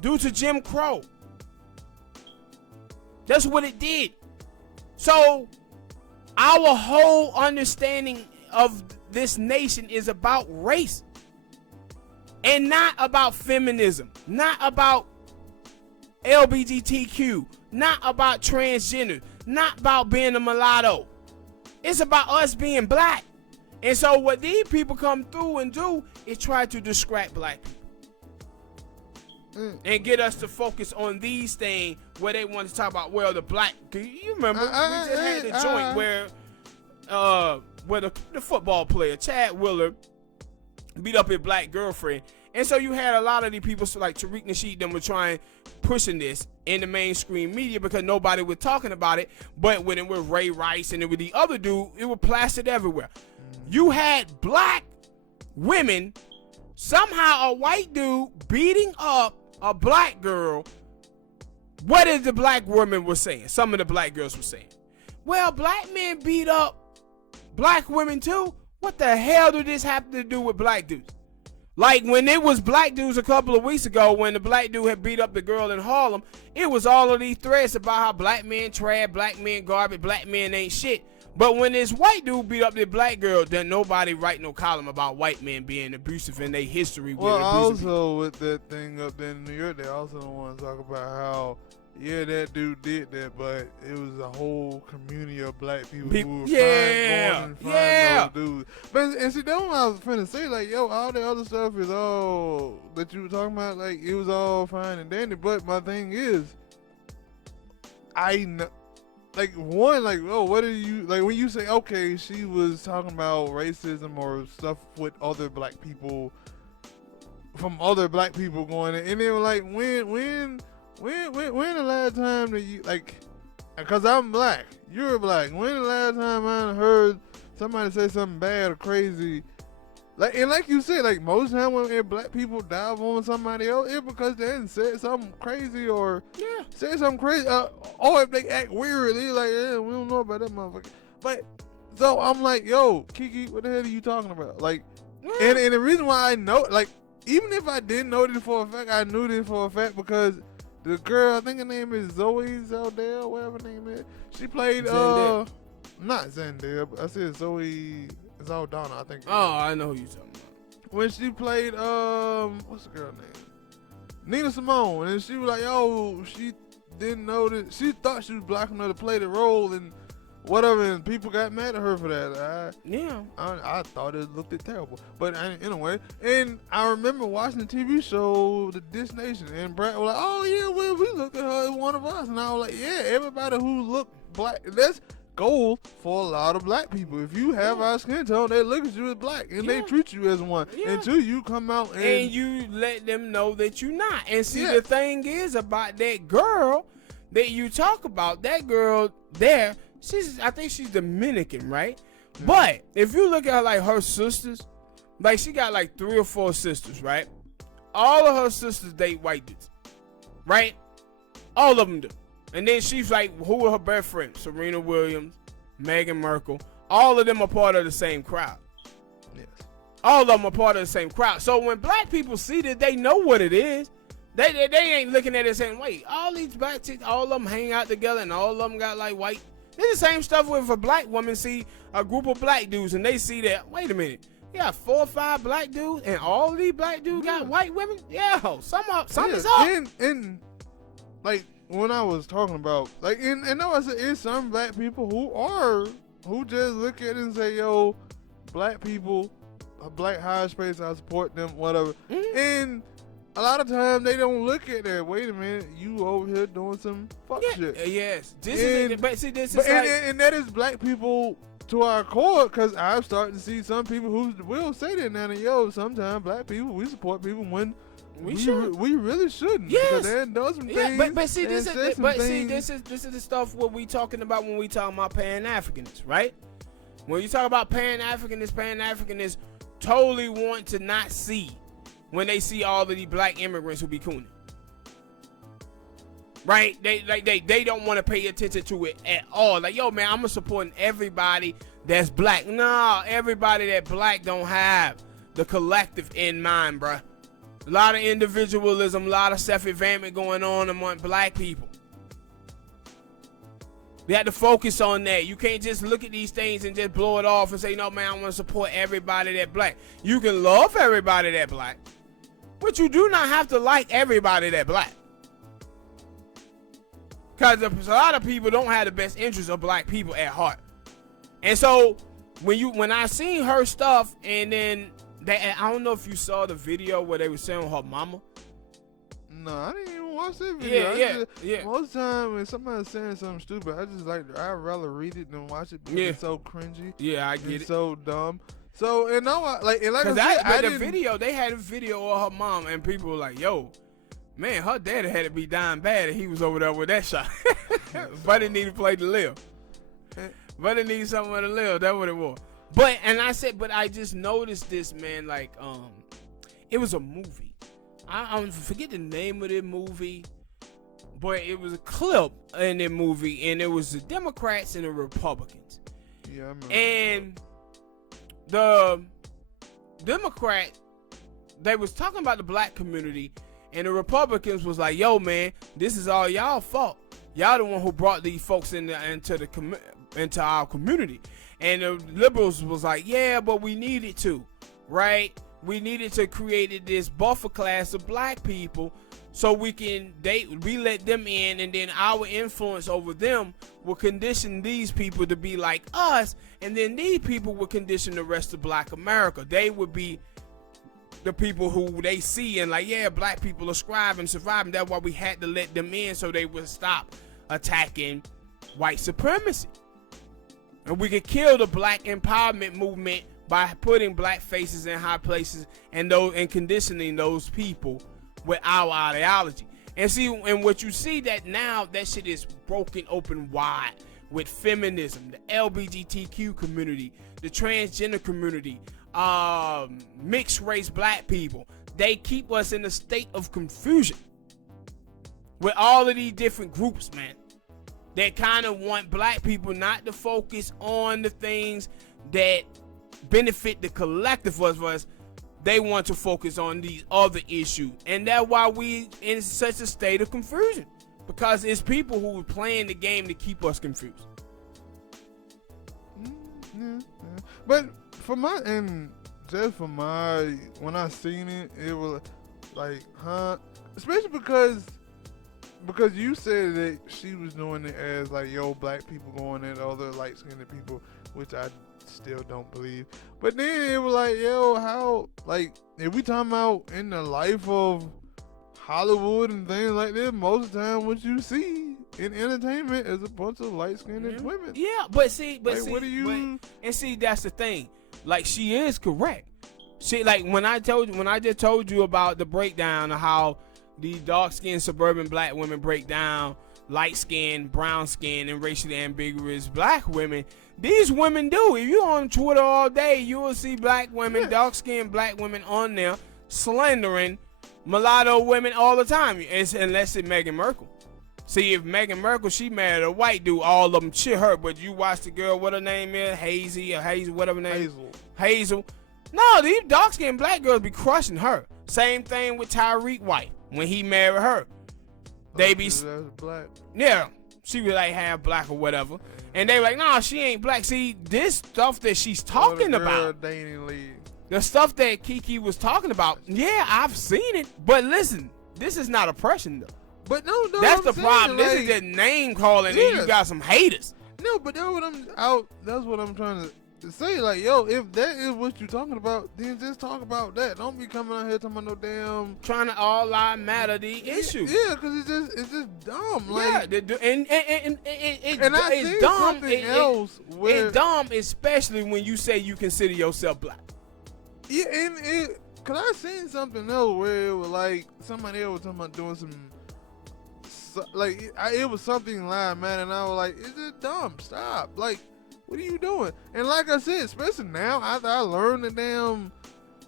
due to Jim Crow. That's what it did. So our whole understanding of this nation is about race and not about feminism, not about LGBTQ, not about transgender, not about being a mulatto. It's about us being black. And so what these people come through and do is try to distract black people. And get us to focus on these things where they want to talk about, well, the black, you remember, we just had a joint where the football player, Chad Willer, beat up his black girlfriend. And so you had a lot of these people, so like Tariq Nasheed, them were trying, pushing this in the mainstream media because nobody was talking about it. But when it was Ray Rice and it was the other dude, it was plastered everywhere. You had black women, somehow a white dude beating up a black girl. What is the black woman was saying? Some of the black girls were saying, well, black men beat up black women too. What the hell did this have to do with black dudes? Like when it was black dudes a couple of weeks ago, when the black dude had beat up the girl in Harlem, it was all of these threats about how black men trash, black men garbage, black men ain't shit. But when this white dude beat up the black girl, then nobody write no column about white men being abusive in their history. Well, also with that thing up there in New York, they also don't want to talk about how, yeah, that dude did that, but it was a whole community of black people who were going and finding those dudes. But and see, that's what I was finna say. Like, yo, all the other stuff is all that you were talking about. Like, it was all fine and dandy. But my thing is, I know. Like, one, like, oh, what are you, like, when you say, okay, she was talking about racism or stuff with other black people, from other black people going in, and they were like, when the last time that you, like, because I'm black, you're black, when the last time I heard somebody say something bad or crazy, like, and like you said, like, most time when black people dive on somebody else, it's because they didn't say something crazy or say something crazy, or if they act weird, they like, yeah, we don't know about that motherfucker. But, so I'm like, yo, Keke, what the hell are you talking about? Like, and the reason why I know, like, even if I didn't know this for a fact, I knew this for a fact because the girl, I think her name is Zoe Zeldale, whatever her name is, she played, Zendaya. Not Zendaya, but I said Zoe Zaldana, I think. Oh, I know who you're talking about. When she played, what's the girl name? Nina Simone, and she was like, oh, she didn't know that, she thought she was black enough to play the role and whatever, and people got mad at her for that. I thought it looked terrible. But anyway, and I remember watching the TV show, The Dish Nation, and Brad was like, oh yeah, well, we looked at her as one of us. And I was like, yeah, everybody who looked black, that's gold for a lot of black people. If you have our skin tone, they look at you as black and they treat you as one until you come out and you let them know that you're not. And see, the thing is about that girl that you talk about, that girl there, I think she's Dominican, right? But if you look at her, like her sisters, like she got like 3 or 4 sisters, right? All of her sisters date white dudes, right? All of them do. And then she's like, who are her best friends? Serena Williams, Meghan Markle. All of them are part of the same crowd. Yes. All of them are part of the same crowd. So when black people see that, they know what it is. They ain't looking at it saying, wait, all these black chicks, all of them hang out together and all of them got like white. It's the same stuff with a black woman see a group of black dudes and they see that, wait a minute, you got 4 or 5 black dudes and all of these black dudes got white women? Yeah, something's up. And like, when I was talking about, like, and no, I said, it's some black people who just look at it and say, yo, black people, black high space, I support them, whatever. And a lot of times they don't look at that. Wait a minute, you over here doing some fuck shit. Yes. And that is black people to our core, because I've started to see some people who will say that now. And yo, sometimes black people, we support people when we really shouldn't. Yes. They done some things. But see, this is the stuff what we talking about when we talking about Pan-Africanists, right? When you talk about Pan-Africanists totally want to not see when they see all of these black immigrants who be cooning. Right? They don't want to pay attention to it at all. Like, yo, man, I'm supporting everybody that's black. No, everybody that black don't have the collective in mind, bruh. A lot of individualism, a lot of self-advancement going on among black people. We have to focus on that. You can't just look at these things and just blow it off and say, no, man, I want to support everybody that black. You can love everybody that black, but you do not have to like everybody that black. Because a lot of people don't have the best interests of black people at heart. And so when I seen her stuff, and then I don't know if you saw the video where they were saying her mama. No, I didn't even watch that video. Yeah. Most of the time when somebody's saying something stupid, I'd rather read it than watch it because it's so cringy. Yeah, I get it. So dumb. So and now I the video, they had a video of her mom, and people were like, "Yo, man, her daddy had to be dying bad, and he was over there with that shot." But it need to play to live. But it needs somewhere to live. That's what it was. But I just noticed this, man. Like, it was a movie. I forget the name of the movie, but it was a clip in the movie, and it was the Democrats and the Republicans. Yeah, I remember. And the Democrat, they was talking about the black community, and the Republicans was like, "Yo, man, this is all y'all fault. Y'all the one who brought these folks into our community." And the liberals was like, "Yeah, but we needed to, right? We needed to create this buffer class of black people so we let them in, and then our influence over them will condition these people to be like us, and then these people will condition the rest of black America. They would be the people who they see and like, yeah, black people are surviving. That's why we had to let them in so they would stop attacking white supremacy. And we could kill the black empowerment movement by putting black faces in high places and conditioning those people with our ideology." And what you see that now, that shit is broken open wide with feminism, the LGBTQ community, the transgender community, mixed race black people. They keep us in a state of confusion with all of these different groups, man. They kind of want black people not to focus on the things that benefit the collective of us. They want to focus on these other issues, and that's why we in such a state of confusion, because it's people who are playing the game to keep us confused. But when I seen it, it was like, huh? Especially because you said that she was doing it as like, yo, black people going at other light-skinned people, which I still don't believe. But then it was like, yo, how, like, if we talking about in the life of Hollywood and things like that, most of the time what you see in entertainment is a bunch of light-skinned women. Yeah, that's the thing. Like, she is correct. She, like, when I just told you about the breakdown of how the dark-skinned suburban black women break down light-skinned, brown-skinned, and racially ambiguous black women. These women do. If you're on Twitter all day, you will see black women, dark-skinned black women on there slandering mulatto women all the time. Unless it's Meghan Markle. See, if Meghan Markle, she married a white dude, all of them cheer her. But you watch the girl, what her name is, Hazel, whatever her name is. Hazel. No, these dark-skinned black girls be crushing her. Same thing with Tyreek White when he married her. They be black. Yeah, she was like half black or whatever, and they like, nah, she ain't black. See, this stuff that she's talking about, the stuff that Keke was talking about, yeah, I've seen it. But listen, this is not oppression though. But no, that's the problem. Like, this is just name calling, and you got some haters. No, but that's what I'm trying to say. Like, yo, if that is what you're talking about, then just talk about that. Don't be coming out here talking about no damn trying to all life matter the issue. Yeah, because it's just dumb. Like, yeah, it's dumb. It's dumb, especially when you say you consider yourself black. Yeah, and cause I seen something else where it was like somebody else was talking about doing some. It was something live, man, and I was like, it's just dumb. Stop. Like, what are you doing? And like I said, especially now, after I learned the damn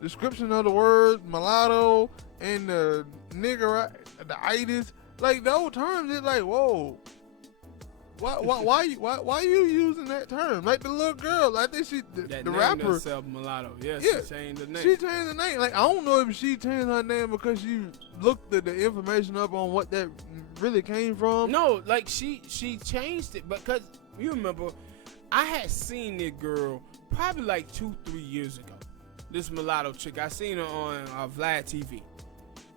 description of the word mulatto and the nigger, the itis, like those terms, it's like, whoa. Why you using that term? Like the little girl, I think the rapper herself mulatto. Yes, yeah, she changed the name. She changed the name. Like I don't know if she changed her name because she looked at the information up on what that really came from. No, like she changed it because you remember I had seen this girl probably like 2-3 years ago. This mulatto chick, I seen her on Vlad TV.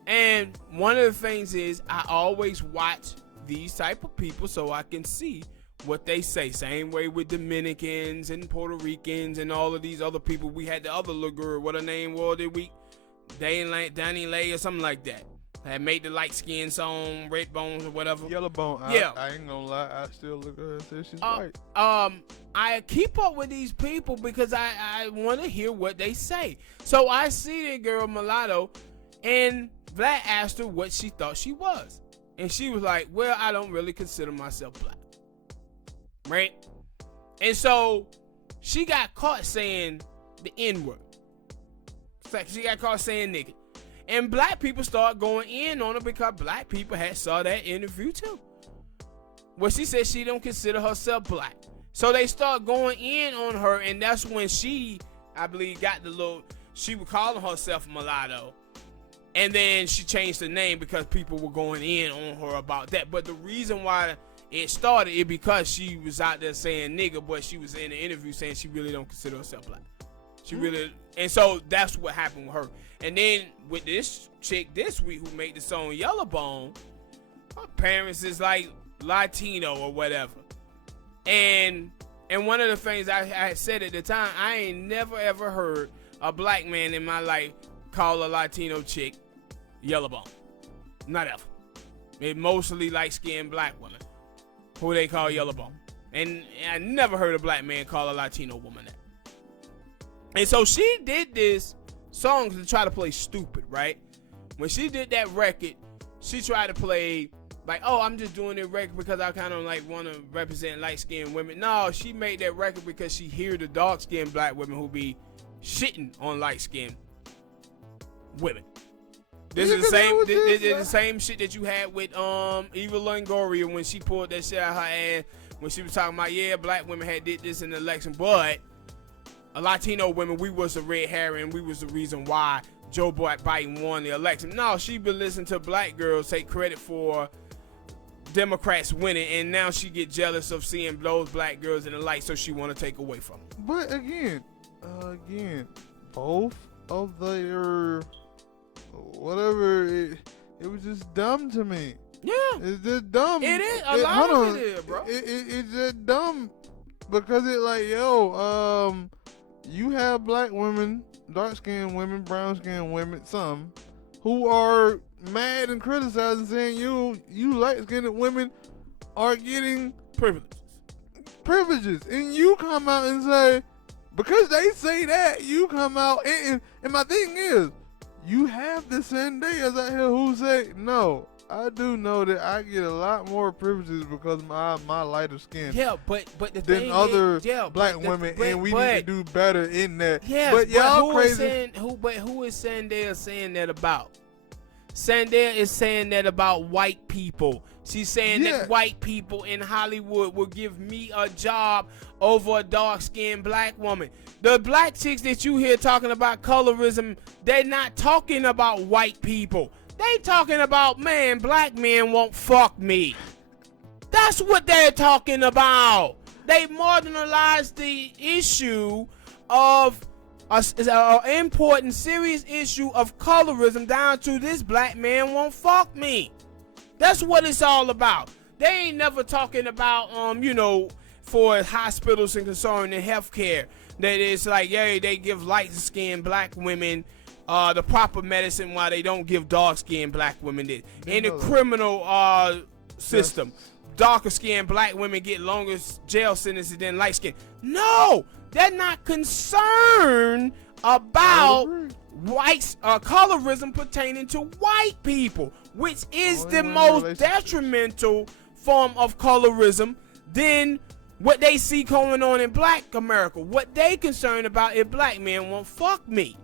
And one of the things is I always watch these type of people so I can see what they say. Same way with Dominicans and Puerto Ricans and all of these other people. We had the other little girl, what her name was that week? Danny Lay or something like that. That made the light skin song, Red Bones or whatever. Yellow Bone. Yeah. I ain't gonna lie, I still look at her and say she's white. I keep up with these people because I want to hear what they say. So I see the girl mulatto, and Vlad asked her what she thought she was. And she was like, well, I don't really consider myself black. Right? And so she got caught saying the N-word. She got caught saying nigga. And black people start going in on her because black people had saw that interview too. Where she said she don't consider herself black. So they start going in on her, and that's when she, I believe, got the little, she was calling herself mulatto. And then she changed the name because people were going in on her about that. But the reason why it started is because she was out there saying nigga, but she was in the interview saying she really don't consider herself black. She really, and so that's what happened with her. And then with this chick this week who made the song Yellow Bone, her parents is like Latino or whatever. And one of the things I had said at the time, I ain't never ever heard a black man in my life call a Latino chick Yellow Bone. Not ever. It mostly light-skinned black women who they call Yellow Bone. And I never heard a black man call a Latino woman that. And so she did this song to try to play stupid, right? When she did that record, she tried to play like, oh, I'm just doing this record because I kind of like want to represent light-skinned women. No, she made that record because she hear the dark-skinned black women who be shitting on light-skinned women. This is the same. This is the same shit that you had with Eva Longoria when she pulled that shit out her ass when she was talking about, yeah, black women had did this in the election, but a Latino women, we was the red herring, we was the reason why Joe Biden won the election. No, she been listening to black girls take credit for Democrats winning, and now she get jealous of seeing those black girls in the light, so she want to take away from them. But again, both of their whatever, it was just dumb to me. Yeah, it's just dumb. It is a lot of it is, bro. It's just dumb because it like, yo, you have black women, dark-skinned women, brown-skinned women, some who are mad and criticizing, saying you light-skinned women are getting privileges, and you come out and say, because they say that, you come out and my thing is, you have the Zendayas out here who say, no, I do know that I get a lot more privileges because my lighter skin. Yeah, but the than thing other is, yeah, black women, and we need to do better in that. Yeah, but y'all crazy. Who is Zendaya saying that about? Zendaya is saying that about white people. She's saying that white people in Hollywood will give me a job over a dark-skinned black woman. The black chicks that you hear talking about colorism, they're not talking about white people. They talking about, man, black men won't fuck me. That's what they're talking about. They marginalized the issue of an important, serious issue of colorism down to this black man won't fuck me. That's what it's all about. They ain't never talking about, for hospitals and concern in healthcare, that it's like, yeah, they give light-skinned black women the proper medicine while they don't give dark-skinned black women this. In the criminal system, darker-skinned black women get longer jail sentences than light-skinned. No, they're not concerned about colorism pertaining to white people, which is the most detrimental form of colorism than what they see going on in black America. What they concerned about is black men won't fuck me.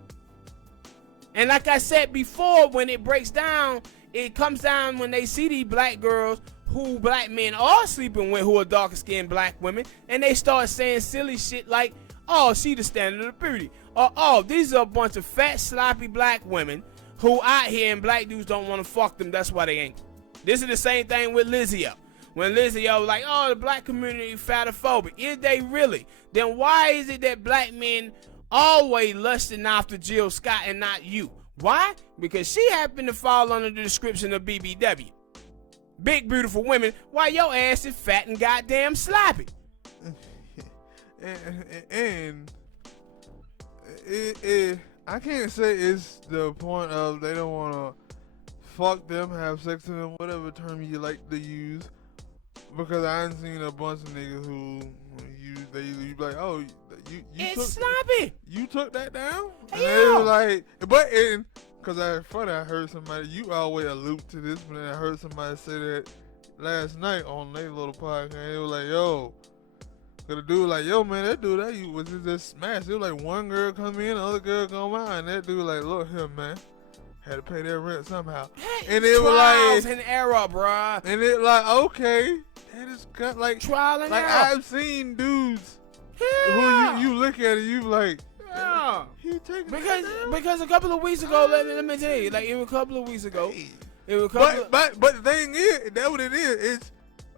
And like I said before, when it breaks down, it comes down when they see these black girls who black men are sleeping with who are darker skinned black women, and they start saying silly shit like, oh, she the standard of beauty, or oh, these are a bunch of fat, sloppy black women who out here and black dudes don't want to fuck them, that's why they ain't. This is the same thing with Lizzie. When Lizzie was like, oh, the black community fatophobic. Is they really? Then why is it that black men always lusting after Jill Scott and not you? Why? Because she happened to fall under the description of BBW. Big, beautiful women, while your ass is fat and goddamn sloppy. and I can't say it's the point of they don't want to fuck them, have sex with them, whatever term you like to use. Because I ain't seen a bunch of niggas who you be like, oh, it's sloppy. You took that down? And yeah. they were like, because I heard somebody, you always allude to this, but then I heard somebody say that last night on their little podcast. They were like, yo, the dude like, yo, man, that dude, that you was just smashed. It was like one girl come in, the other girl come out, and that dude like, look here, man. Had to pay their rent somehow. Hey, and it was like, and error, bruh. And it like, okay, that is cut like trial and error. I've seen dudes who you look at and you like, yeah. He taking because a couple of weeks ago, let me tell you, like it was a couple of weeks ago. It was a couple but the thing is, that's what it is. It's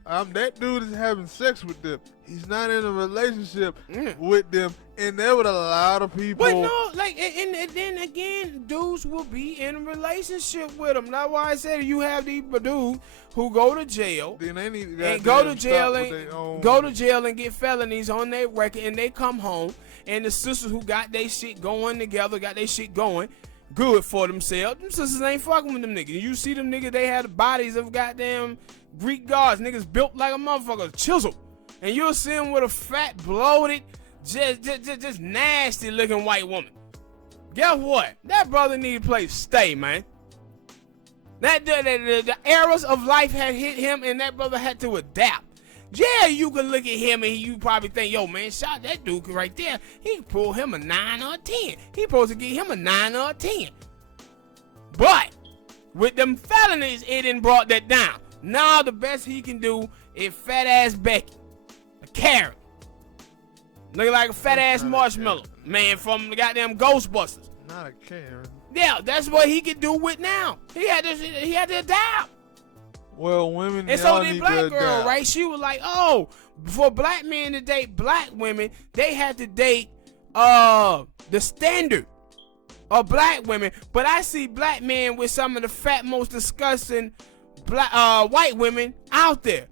that dude is having sex with them. He's not in a relationship with them, and there were a lot of people. But no, like, and then again, dudes will be in a relationship with them. That's why I said you have these dudes who go to jail, then they need and go to jail and get felonies on their record, and they come home, and the sisters who got their shit going together, got their shit going good for themselves. Them sisters ain't fucking with them niggas. You see them niggas, they had the bodies of goddamn Greek gods, niggas built like a motherfucker, chiseled. And you'll see him with a fat, bloated, just nasty looking white woman. Guess what? That brother need a place to stay, man. The eras of life had hit him, and that brother had to adapt. Yeah, you can look at him and you probably think, yo, man, shot that dude right there. He pull him a 9 or a 10. He supposed to get him a 9 or a 10. But with them felonies, it done brought that down. Now the best he can do is fat ass Becky. A carrot. Looking like a fat ass marshmallow. Man from the goddamn Ghostbusters. Not a Karen. Yeah, that's what he can do with now. He had to adapt. Well, women, and so the black girl, right? She was like, oh, for black men to date black women, they had to date the standard of black women. But I see black men with some of the fat, most disgusting black white women out there.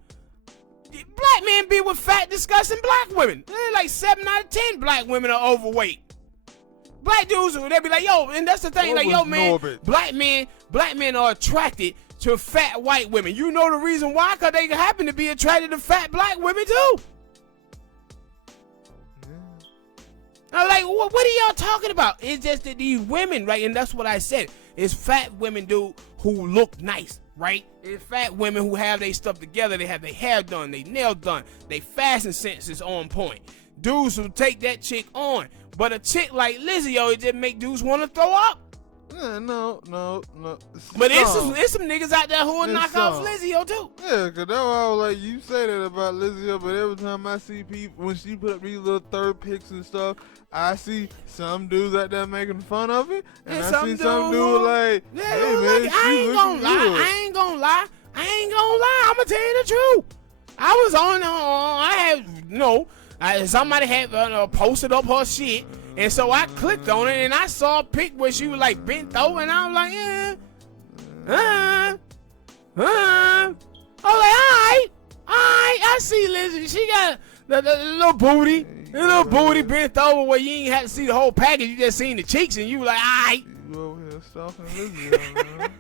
Black men be with fat, disgusting black women. Like 7 out of 10 black women are overweight. Black dudes, they be like, yo, and that's the thing, like, yo, man, black men are attracted to fat white women. You know the reason why? Because they happen to be attracted to fat black women too. I'm like, what are y'all talking about? It's just that these women, right? And that's what I said. It's fat women, dude, who look nice, right? It's fat women who have their stuff together. They have their hair done, their nails done, their fashion sense is on point. Dudes who take that chick on. But a chick like Lizzie, it just make dudes want to throw up. No. But it's some niggas out there who will knock off Lizzie-O too. Yeah, because that's why I was like, you say that about Lizzie-O, but every time I see people, when she put up these little third pics and stuff, I see some dudes out there making fun of it, and I see some dudes like, yeah, hey man, like, I ain't gonna lie. I'm gonna tell you the truth. I was somebody had posted up her shit, and so I clicked on it, and I saw a pic where she was like bent over, and I was like, I was like, alright, I see Lizzie. She got the little booty. The little booty bent over where you ain't had to see the whole package. You just seen the cheeks, and you were like, alright. You over here stalking Lizzie, man.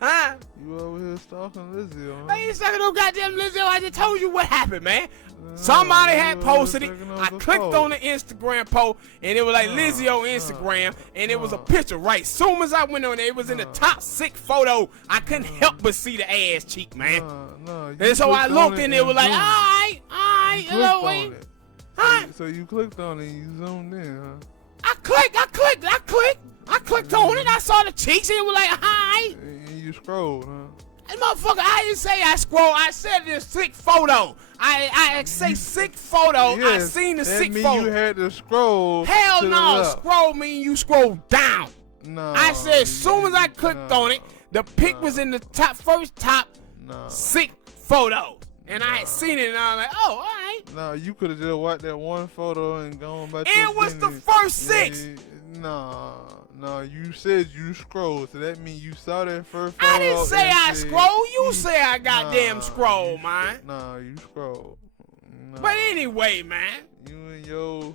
Huh? You over here stalking Lizzie, I ain't stalking no goddamn Lizzie. I just told you what happened, man. Somebody had posted it. I clicked on the Instagram post, and it was like Lizzie-O Instagram, and it was a picture, right? Soon as I went on there, it was in the top 6 photo. I couldn't help but see the ass cheek, man. And so I looked, and it was like, alright. So you clicked on it, and you zoomed in, huh? I clicked on it. I saw the cheeks, and it was like, hi. And you scrolled, huh? Motherfucker, I didn't say I scroll. I said this sick photo. I say sick photo. Yes, I seen the sick mean photo. You had to scroll. Hell to no. the left. Scroll mean you scroll down. No. I said as soon as I clicked on it, the pic was in the first top sick photo. And I had seen it and I was like, oh, all right. No, you could have just watched that one photo and gone back to It was the first 6. No, you said you scrolled, so that means you saw that first photo. I didn't say I scroll. You say I goddamn scroll, man. Nah, you scroll. Nah. But anyway, man. You and your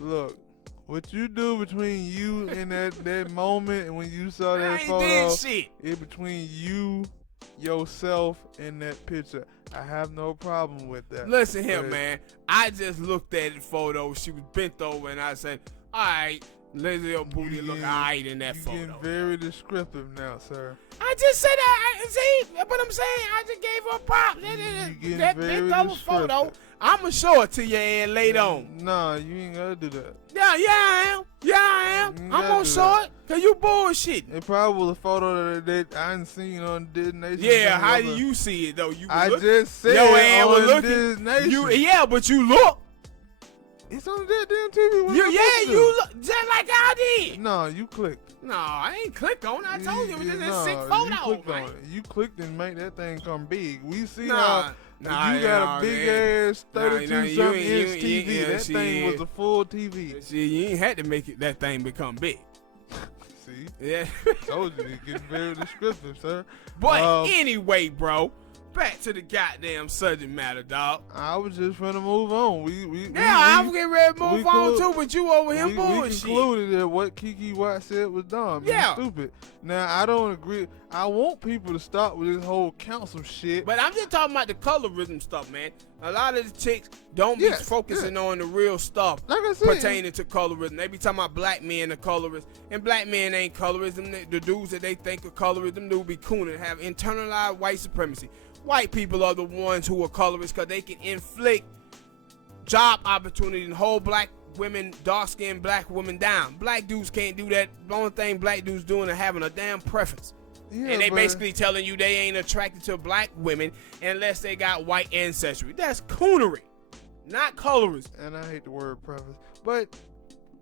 look, what you do between you and that moment and when you saw that I photo, ain't did shit. it between you, yourself, and that picture. I have no problem with that. Listen here, man. I just looked at the photo. She was bent over, and I said, all right, Lizzie booty look all right in that photo. You're getting very descriptive now, sir. I just said that. See, but I'm saying I just gave her a prop. That bent over photo. I'm going to show it to you later on. Nah, you ain't got to do that. Yeah, I am. I'm going to show it because you bullshitting. It probably was a photo that I didn't seen on Disney Nation. Yeah, how do you see it, though? I just said your ass was on looking. Disney Nation. Yeah, but you look. It's on that damn TV. You look just like I did. No, you clicked. No, I ain't click on it. I told you it was just a sick You photo. clicked on it. You clicked and made that thing come big. We see Nah, you got a big ass 32-something inch TV. That thing was a full TV. See, you ain't had to make that thing become big. See? Yeah. Told you, it getting very descriptive, sir. But anyway, bro. Back to the goddamn subject matter, dog. I was just trying to move on. I'm getting ready to move on too, but you over here bullshit. We concluded that what Keke Wyatt said was dumb. Yeah. Stupid. Now, I don't agree. I want people to stop with this whole council shit. But I'm just talking about the colorism stuff, man. A lot of the chicks don't be focusing on the real stuff pertaining to colorism. They be talking about black men are colorists, and black men ain't colorists. The dudes that they think are colorists, them dudes be cooning, have internalized white supremacy. White people are the ones who are colorists because they can inflict job opportunity and hold black women, dark-skinned black women down. Black dudes can't do that. The only thing black dudes doing is having a damn preference. Yeah, and they basically telling you they ain't attracted to black women unless they got white ancestry. That's coonery, not colorism. And I hate the word preference. But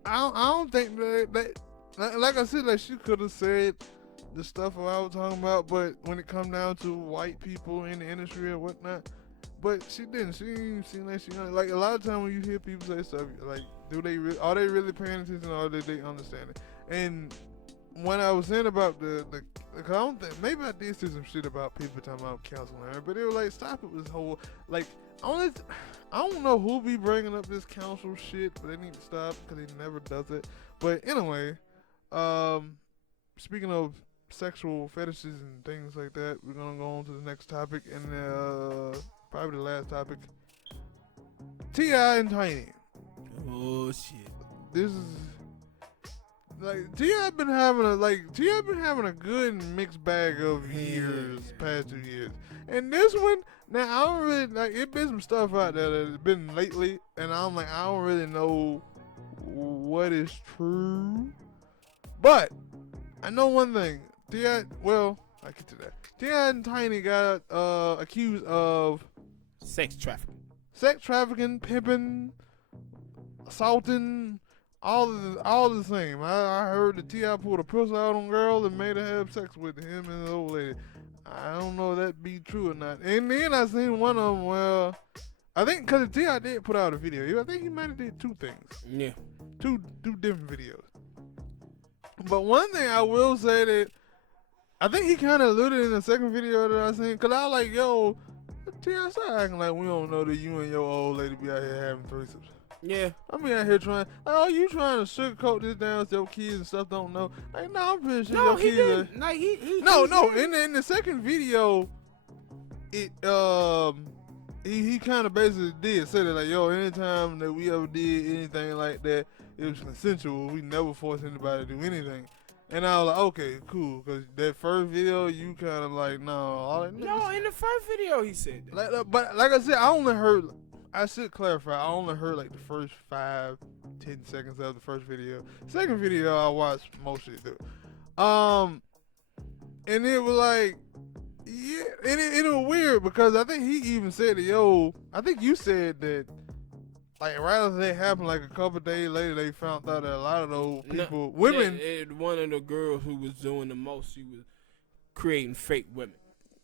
I don't think that like I said, like she could have said the stuff I was talking about, but when it come down to white people in the industry or whatnot, but she didn't. She didn't seem like she like a lot of time when you hear people say stuff like, are they really paying attention or do they understand it? And when I was saying about the I don't think, maybe I did see some shit about people talking about counseling, but they were like, stop it with this whole like I don't know who be bringing up this council shit, but they need to stop because he never does it. But anyway, speaking of sexual fetishes and things like that, we're gonna go on to the next topic and probably the last topic. T.I. and Tiny. Oh shit. This is like T.I. been having a good mixed bag of years, past 2 years. And this one, now I don't really like it been some stuff out there that has been lately, and I'm like, I don't really know what is true. But I know one thing. T.I., well, I get to that. T.I. and Tiny got accused of sex trafficking, pimping, assaulting, all the same. I heard that T.I. pulled a pistol out on a girl and made her have sex with him and the old lady. I don't know if that be true or not. And then I seen one of them, well, I think because T.I. did put out a video. I think he might have did two things. Yeah. Two different videos. But one thing I will say that I think he kind of alluded in the second video that I seen, because I was like, yo, T.I., start acting like we don't know that you and your old lady be out here having threesomes. Yeah. I be out here trying, like, oh, you trying to sugarcoat this down so your kids and stuff don't know. Like, no, I'm pretty sure your kids didn't. Like, No, in the second video, he kind of basically did say that, like, yo, anytime that we ever did anything like that, it was consensual. We never forced anybody to do anything. And I was like, okay, cool, because that first video, you kind of like, no. No, in the first video he said that. But like I said, I should clarify, I only heard like the first 5-10 seconds of the first video. Second video, I watched most of it. And it was like, yeah, and it was weird because I think he even said that, yo, I think you said that, like, right after that happened, like a couple of days later, they found out that a lot of those people, women. One of the girls who was doing the most, she was creating fake women.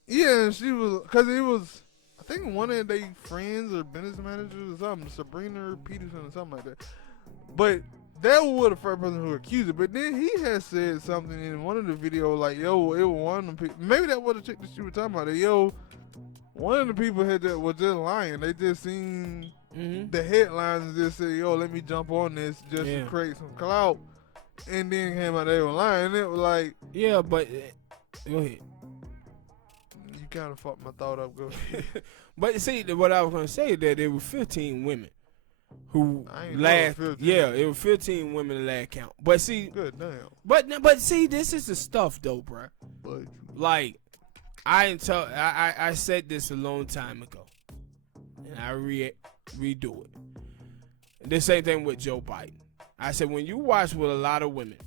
Yeah, and she was, because it was, I think one of their friends or business managers or something, Sabrina Peterson or something like that. But that was the first person who accused it. But then he had said something in one of the videos like, yo, it was one of them people. Maybe that was the chick that she was talking about. That, yo, one of the people was just lying. They just seen the headlines and just said, yo, let me jump on this just to create some clout. And then came out they were lying. And it was like. Yeah, but go ahead. You kind of fucked my thought up. Go ahead. But see, what I was going to say is that there were 15 women. Who last? Yeah, it was 15 women the last count. But see, good damn. But see, this is the stuff though, bro. Like, I said this a long time ago, and I redo it. The same thing with Joe Biden. I said when you watch with a lot of women,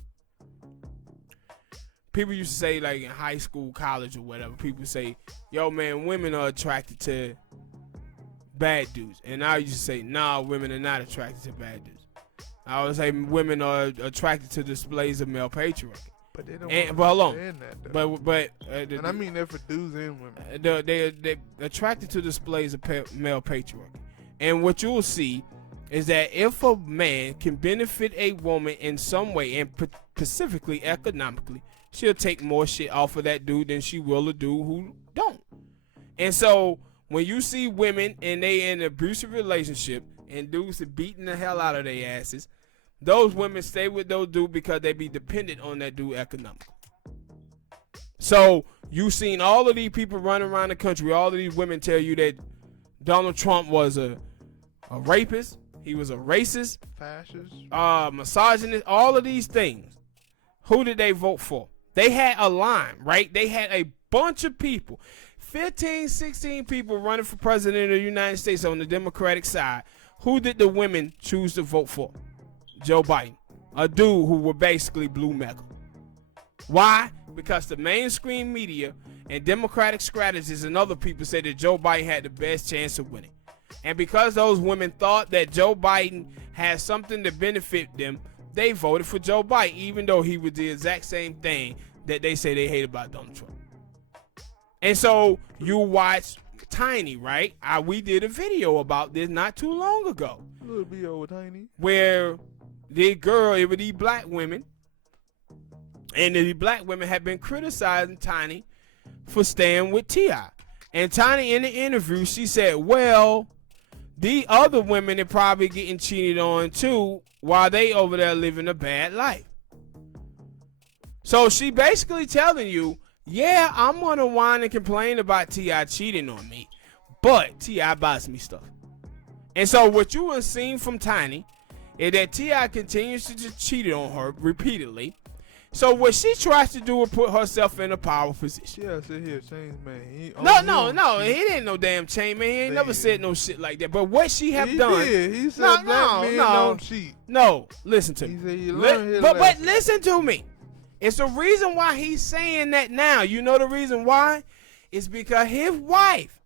people used to say like in high school, college, or whatever. People say, "Yo, man, women are attracted to bad dudes," and I used to say, nah, women are not attracted to bad dudes. I would say women are attracted to displays of male patriarchy. But they don't understand that, though. But and I mean that for dudes and women. They're attracted to displays of male patriarchy. And what you'll see is that if a man can benefit a woman in some way, and specifically economically, she'll take more shit off of that dude than she will a dude who don't. And so when you see women and they in an abusive relationship and dudes are beating the hell out of their asses, those women stay with those dudes because they be dependent on that dude economically. So you seen all of these people running around the country, all of these women tell you that Donald Trump was a rapist, he was a racist, fascist, misogynist, all of these things. Who did they vote for? They had a line, right? They had a bunch of people. 15, 16 people running for president of the United States on the Democratic side. Who did the women choose to vote for? Joe Biden. A dude who were basically blue metal. Why? Because the mainstream media and Democratic strategists and other people said that Joe Biden had the best chance of winning. And because those women thought that Joe Biden had something to benefit them, they voted for Joe Biden, even though he was the exact same thing that they say they hate about Donald Trump. And so you watch Tiny, right? We did a video about this not too long ago. A little video with Tiny. Where the girl, it was these black women, and the black women had been criticizing Tiny for staying with T.I. And Tiny in the interview, she said, well, the other women are probably getting cheated on too while they over there living a bad life. So she basically telling you, yeah, I'm gonna whine and complain about T.I. cheating on me, but T.I. buys me stuff. And so what you have seen from Tiny is that T.I. continues to just cheat on her repeatedly. So what she tries to do is put herself in a power position. Yeah, sit here, change man. He didn't no damn chain man. He ain't never said no shit like that. But what she have done? He said black men don't cheat. No, listen to me. He said but listen to me. It's the reason why he's saying that now. You know the reason why? It's because his wife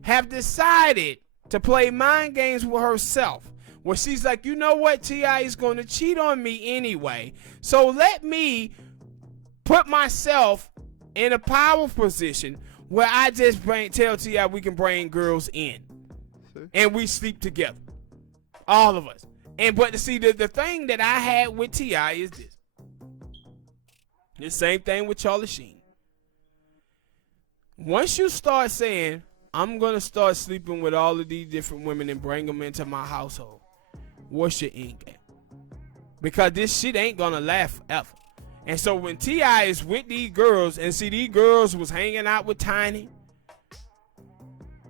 have decided to play mind games with herself. Where she's like, you know what? T.I. is going to cheat on me anyway. So let me put myself in a power position where I just tell T.I. we can bring girls in. And we sleep together. All of us. But see, the thing that I had with T.I. is this. The same thing with Charlie Sheen. Once you start saying, I'm going to start sleeping with all of these different women and bring them into my household, what's your end game? Because this shit ain't going to last forever. And so when T.I. is with these girls, and see these girls was hanging out with Tiny,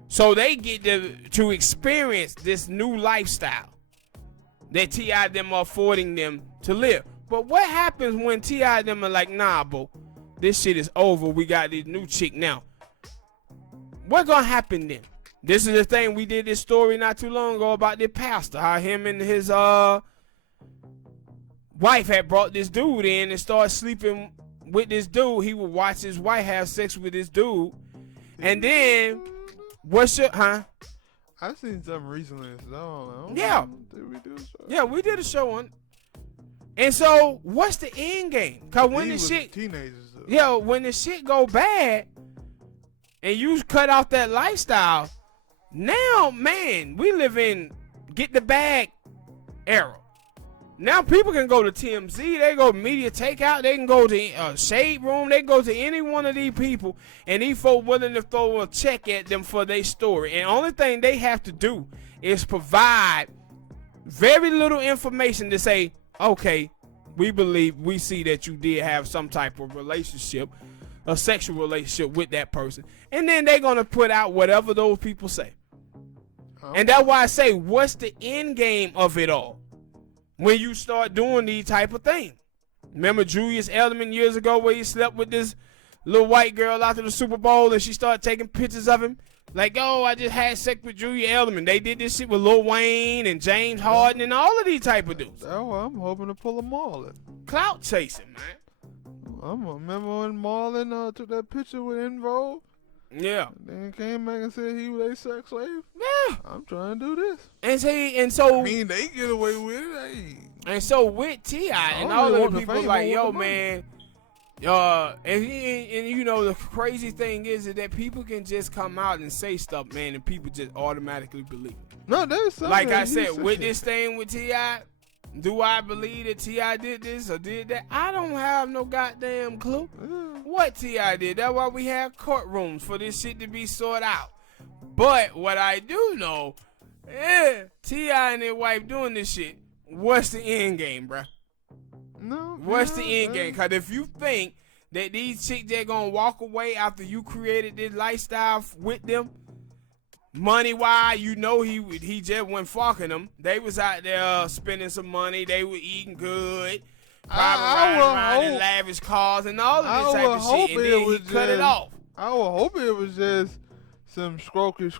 so they get to experience this new lifestyle that T.I. them are affording them to live. But what happens when T.I. them are like, nah, bro, this shit is over. We got this new chick now. What gonna happen then? This is the thing. We did this story not too long ago about this pastor, how him and his wife had brought this dude in and started sleeping with this dude. He would watch his wife have sex with this dude. And then, what's your, I seen something recently. So I don't Yeah. know. Did we do a show? Yeah, we did a show on it. And so, what's the end game? Because when He the was shit, teenagers though. yeah, when the shit go bad, and you cut off that lifestyle, now, man, we live in get the bag era. Now people can go to TMZ, they go to Media Takeout, they can go to Shade Room, they can go to any one of these people, and these folk willing to throw a check at them for their story. And only thing they have to do is provide very little information to say, okay, we see that you did have some type of relationship, a sexual relationship with that person. And then they're going to put out whatever those people say. And that's why I say, what's the end game of it all? When you start doing these type of things. Remember Julius Edelman years ago where he slept with this little white girl after the Super Bowl and she started taking pictures of him? Like, oh, I just had sex with Julius Edelman. They did this shit with Lil Wayne and James Harden and all of these type of dudes. Oh, I'm hoping to pull them Marlon. Clout chasing, man. I remember when Marlon took that picture with Envo. Yeah. Then came back and said he was a sex slave. Yeah. I'm trying to do this. And so I mean, they get away with it. Hey. And so with T.I. and all of the people like, yo, man, and you know, the crazy thing is that people can just come out and say stuff, man, and people just automatically believe it. No, there's something. Like I said, with this thing with T.I., do I believe that T.I. did this or did that? I don't have no goddamn clue what T.I. did. That's why we have courtrooms for this shit to be sorted out. But what I do know, T.I. and his wife doing this shit, what's the end game, bruh? No. What's the end game? Because if you think that these chicks, they're going to walk away after you created this lifestyle with them, money-wise, you know he just went fucking them. They was out there spending some money. They were eating good. Private riding in lavish cars and all of this type of shit. And then he cut it off. I would hope it was just some scrokey,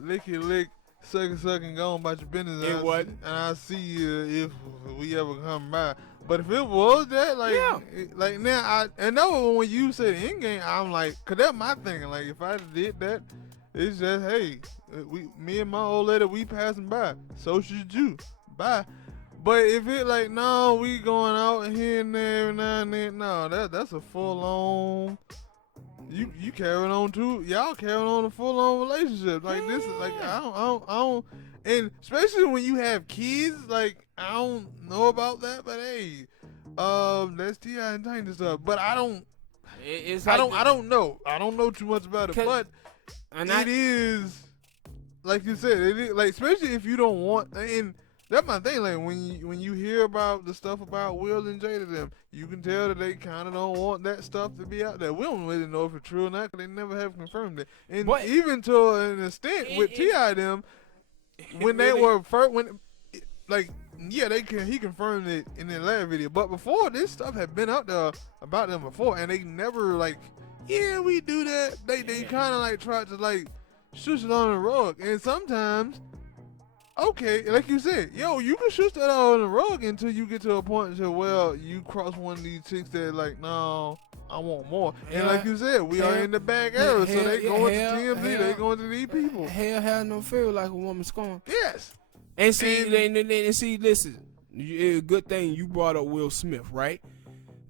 licky, lick, sucking, gone about your business. It wasn't. And I'll see you if we ever come by. But if it was that, like, like now, and that when you said end game, I'm like, cause that's my thinking. Like, if I did that, it's just, hey, me and my old lady, we passing by. So should you. Bye. But if it like, no, we going out and here and there and now and then, no, that's a full on. You carrying on too. Y'all carrying on a full on relationship like this. Like I don't. And especially when you have kids, like I don't know about that. But hey, that's T.I. and Tiny stuff. But I don't. I don't know. I don't know too much about it. But it is like you said. It is, like especially if you don't want. And that's my thing. Like when you hear about the stuff about Will and Jada them, you can tell that they kind of don't want that stuff to be out there. We don't really know if it's true or not because they never have confirmed it. And even to an extent with T.I. them, when they were first, he confirmed it in the last video. But before, this stuff had been out there about them before, and they never we do that. They kind of tried to shush it on the rug, and sometimes. Okay, like you said, you can shoot that out on the rug until you get to a point where, well, you cross one of these chicks that no, I want more. And like you said, we are in the back era, so they going to TMZ, they going to these people. Hell have no fear like a woman scorned. Yes. And see, listen, good thing you brought up Will Smith, right?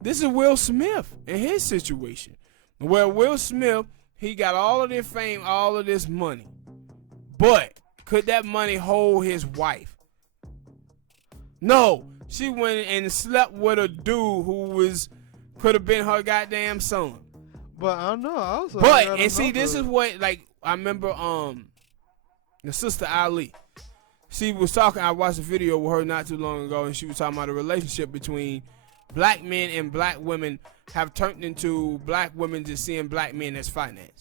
This is Will Smith and his situation. Where Will Smith, he got all of this fame, all of this money, but could that money hold his wife? No. She went and slept with a dude who could have been her goddamn son. But I don't know. This is what, I remember the sister Ali. She was talking, I watched a video with her not too long ago, and she was talking about a relationship between black men and black women have turned into black women just seeing black men as finance.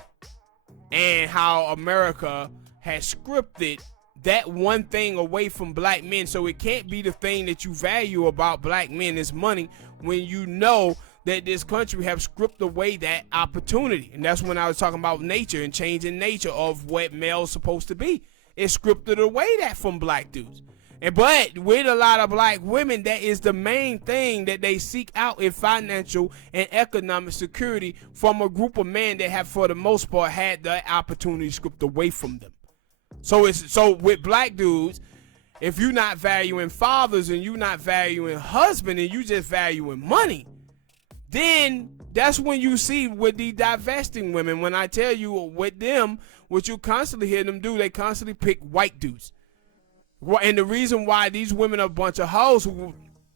And how America has scripted that one thing away from black men, so it can't be the thing that you value about black men is money, when you know that this country have scripted away that opportunity. And that's when I was talking about nature and changing nature of what male's supposed to be. It scripted away that from black dudes. But with a lot of black women, that is the main thing that they seek out in financial and economic security from a group of men that have, for the most part, had the opportunity stripped away from them. So with black dudes, if you're not valuing fathers and you're not valuing husband and you just valuing money, then that's when you see with the divesting women. When I tell you with them, what you constantly hear them do, they constantly pick white dudes. And the reason why these women are a bunch of hoes who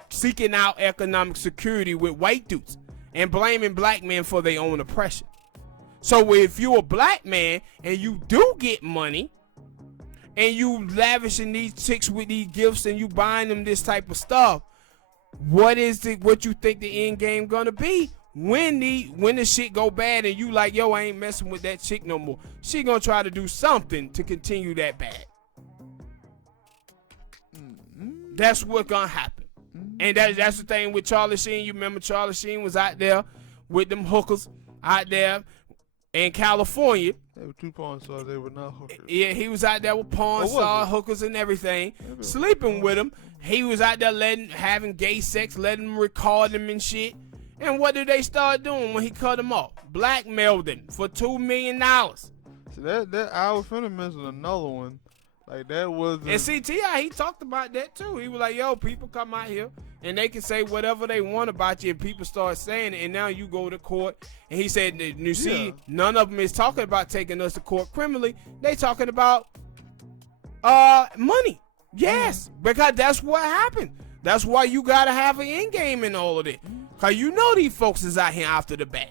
seeking out economic security with white dudes and blaming black men for their own oppression. So if you're a black man and you do get money and you lavishing these chicks with these gifts and you buying them this type of stuff, what you think the end game gonna be when the shit go bad and you like, yo, I ain't messing with that chick no more? She gonna try to do something to continue that bad. That's what's gonna happen. And that's the thing with Charlie Sheen. You remember Charlie Sheen was out there with them hookers out there in California. They were 2 porn stars, they were not hookers. Yeah, he was out there with porn stars, hookers and everything, sleeping with them. He was out there having gay sex, letting them record them and shit. And what did they start doing when he cut them off? Blackmailed them for $2 million. See, that I was finna mention another one. Like, that was. And see, T.I., he talked about that too. He was like, yo, people come out here and they can say whatever they want about you, and people start saying it, and now you go to court. And he said, you see, none of them is talking about taking us to court criminally. They talking about money. Yes, because that's what happened. That's why you got to have an end game in all of it. Because you know these folks is out here after the bag.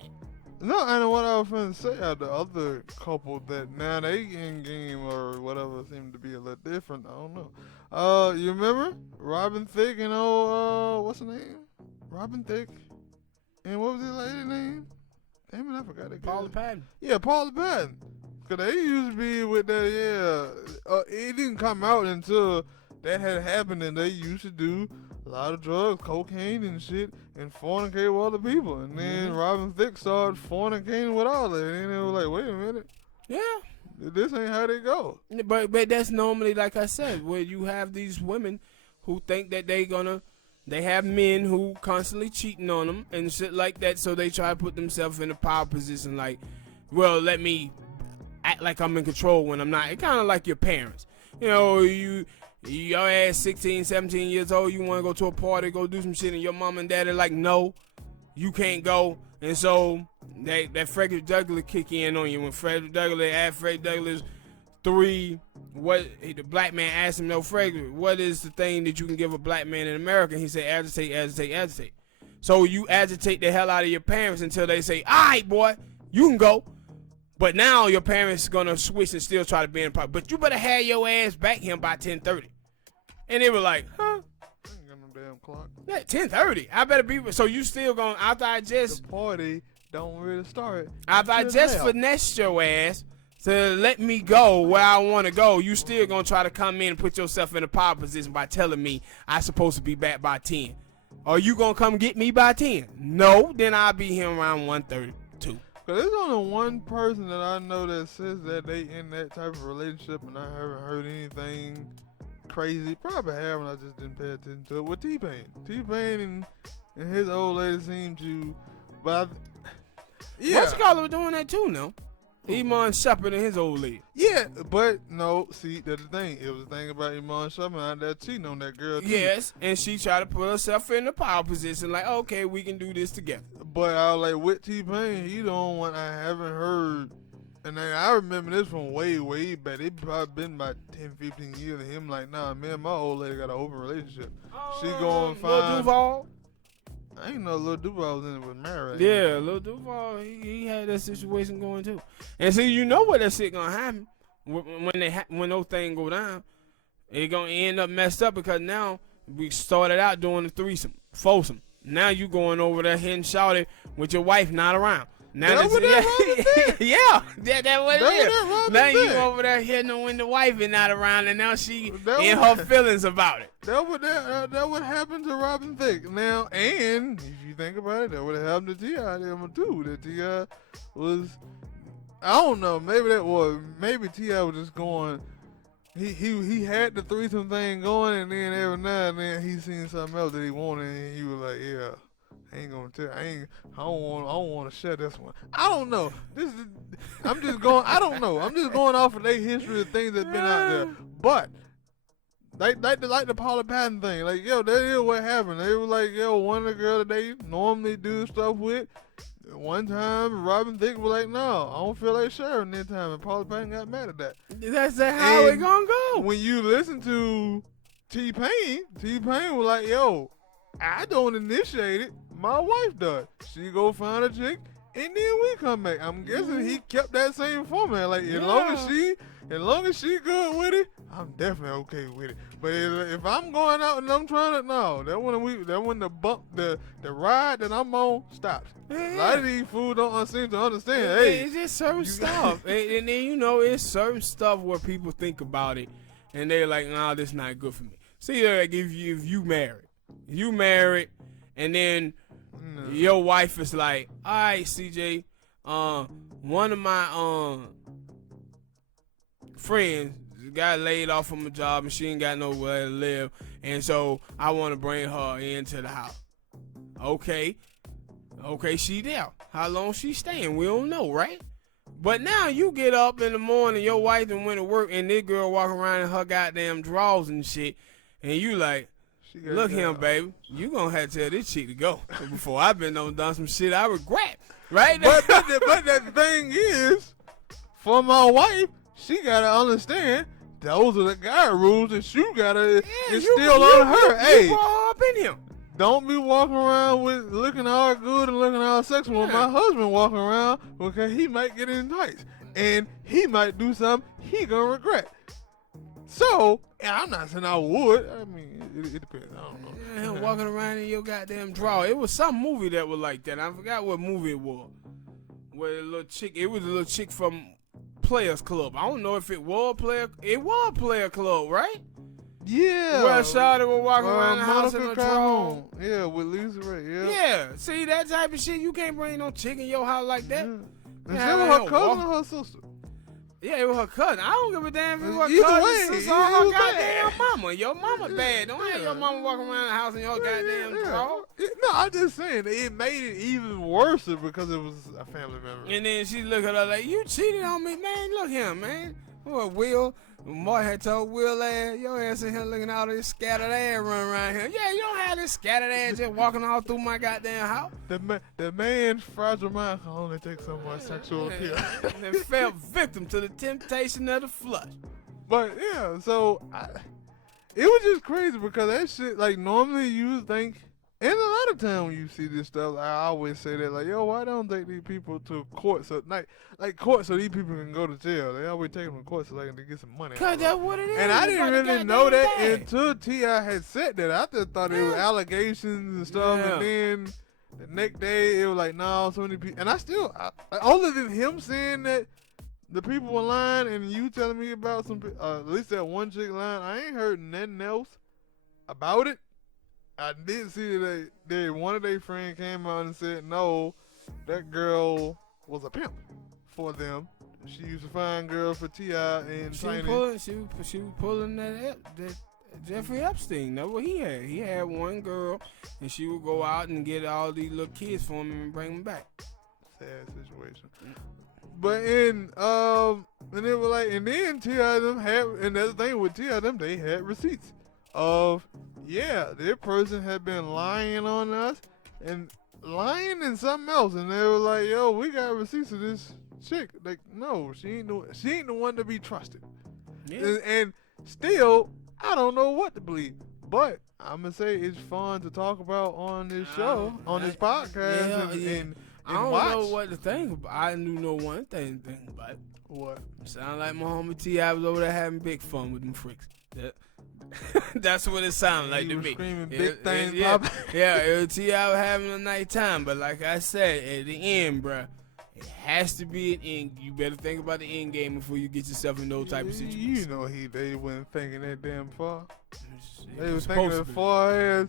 No, and what I was going to say, the other couple that now they in game or whatever seem to be a little different. I don't know. You remember Robin Thicke and what's her name? Robin Thicke. And what was his lady name? Damn it, I forgot it. Paula Patton. Yeah, Paula Patton. Because they used to be with that, it didn't come out until that had happened, and they used to do a lot of drugs, cocaine and shit, and fornicate with other people. And then Robin Thicke started fornicating with all that. And they were like, wait a minute. Yeah. This ain't how they go. But that's normally, like I said, where you have these women who think that they have men who constantly cheating on them and shit like that, so they try to put themselves in a power position like, well, let me act like I'm in control when I'm not. It's kind of like your parents. You know, your ass 16, 17 years old, you want to go to a party, go do some shit, and your mom and dad are like, no, you can't go. And so that Frederick Douglass kick in on you. When Frederick Douglass asked Frederick Douglass the black man asked him, no, Frederick, what is the thing that you can give a black man in America? And he said, agitate, agitate, agitate. So you agitate the hell out of your parents until they say, all right, boy, you can go. But now your parents going to switch and still try to be in power. But you better have your ass back here by 10:30. And they were like, huh? I ain't got no damn clock. Yeah, 10:30. I better be. So you still going, after I just. The party don't really start. After I just finessed your ass to let me go where I want to go, you still going to try to come in and put yourself in a power position by telling me I supposed to be back by 10. Are you going to come get me by 10? No, then I'll be here around 1:32. Cause there's only one person that I know that says that they in that type of relationship, and I haven't heard anything crazy. Probably have, and I just didn't pay attention to it. With T-Pain. T-Pain and his old lady seem to, but yeah. What's Scarlett doing that too, no? Iman Shumpert and his old lady. Yeah, but no, see, that's the thing. It was the thing about Iman Shumpert out there cheating on that girl too. Yes, and she tried to put herself in a power position, like, okay, we can do this together. But I was like, with T-Pain, he the only one I haven't heard. And I remember this from way, way back. It probably been about 10, 15 years of him like, nah, man, my old lady got an open relationship. She going fine. Lil Duval? I ain't know Lil Duval was in it with Mary. Yeah, Lil Duval, he had that situation going too. And see, you know what that shit gonna happen when those things go down. It gonna end up messed up because now we started out doing the threesome, foursome. Now you going over there hitting shouted with your wife not around. Now that's what what it is. Now you over there hitting her when the wife is not around, and now she in her feelings about it. That would happen to Robin Thicke. Now, and if you think about it, that would have happened to T.I. too. That T.I. was, I don't know, maybe T.I. was just going he had the threesome thing going, and then every now and then he seen something else that he wanted, and he was like, yeah. I ain't gonna tell. I don't want to share this one. I don't know. I'm just going. I don't know. I'm just going off of their history of things that's been out there. But like the Paula Patton thing. Like, yo, that is what happened. They were like, yo, one of the girls that they normally do stuff with. One time, Robin Thicke was like, no, I don't feel like sharing this time, and Paula Patton got mad at that. That's how it gonna go. When you listen to T-Pain was like, yo, I don't initiate it. My wife does. She go find a chick, and then we come back. I'm guessing he kept that same format. Like, as long as she good with it, I'm definitely okay with it. But if I'm going out and I'm trying to, no, that when the bump, the ride that I'm on stops. A lot of these fools don't seem to understand. Hey, it's just certain stuff, and then it's certain stuff where people think about it, and they're like, nah, this not good for me. See, like if you married, and then your wife is like, all right, CJ, one of my friends got laid off from a job and she ain't got nowhere to live, and so I want to bring her into the house. Okay, she there. How long she staying? We don't know, right? But now you get up in the morning, your wife done went to work, and this girl walking around in her goddamn drawers and shit, and you like, look here, baby, you gonna have to tell this chick to go before I've been done some shit I regret, right? But the thing is, for my wife, she gotta understand those are the guy rules that you gotta instill on her. Hey, you brought her up in here. Don't be walking around with looking all good and looking all sexual with my husband walking around, because he might get in tights and he might do something he gonna regret. So, I'm not saying I would. I mean, it depends. I don't know. Yeah, him walking around in your goddamn drawer. It was some movie that was like that. I forgot what movie it was. Where the little chick, it was a little chick from Players Club. I don't know if it was Player Club, right? Yeah. Where Shawty was walking around the house in a drawer. Yeah, with Lisa Ray, yeah. Yeah, see, that type of shit, you can't bring no chick in your house like that. Yeah. And she was her cousin or her sister? Yeah, it was her cousin. I don't give a damn if it was Either cousin, way, sister, or her goddamn bad. mama. Your mama bad. Don't have your mama walking around the house in your goddamn drawer. No, I'm just saying, it made it even worse because it was a family member. And then she look at her like, you cheated on me, man. Look here, man. What, Will? Mark had told Will ass, your ass in here looking at all this scattered ass running around here. Yeah, you don't have this scattered ass just walking all through my goddamn house. The man's fragile mind can only take so much sexual appeal. And fell victim to the temptation of the flush. But yeah, so it was just crazy because that shit, like, normally you would think, and a lot of time when you see this stuff, I always say that, like, yo, why don't take these people to court so these people can go to jail? They always take them to court so they can get some money. Cause that's what it is. And I didn't really know that until T.I. had said that. I just thought it was allegations and stuff, and then the next day it was like, no, so many people. And I other than him saying that the people were lying and you telling me about some, at least that one chick lying, I ain't heard nothing else about it. I did see that one of their friends came out and said, no, that girl was a pimp for them. She used to find girls for T.I. and Tiny. She was pulling that Jeffrey Epstein. That's what he had. He had one girl, and she would go out and get all these little kids for him and bring them back. Sad situation. But and it was like, and then T.I. them had, and that's the thing with T.I. them, they had receipts of, yeah, their person had been lying on us and lying and something else, and they were like, yo, we got receipts of this chick. Like, no, she ain't the one to be trusted. Yeah. And still, I don't know what to believe, but I'm gonna say it's fun to talk about on this show, on this podcast, and I don't watch. know what to think about. I do know one thing to think about. What? Sound like my homie T.I. was over there having big fun with them freaks. That's what it sounded like to me. Screaming big things, yeah, T.I. was having a nice time, but like I said, at the end, bruh, it has to be an end. You better think about the end game before you get yourself in those type of situations. You know they wasn't thinking that damn far. They was thinking as far as,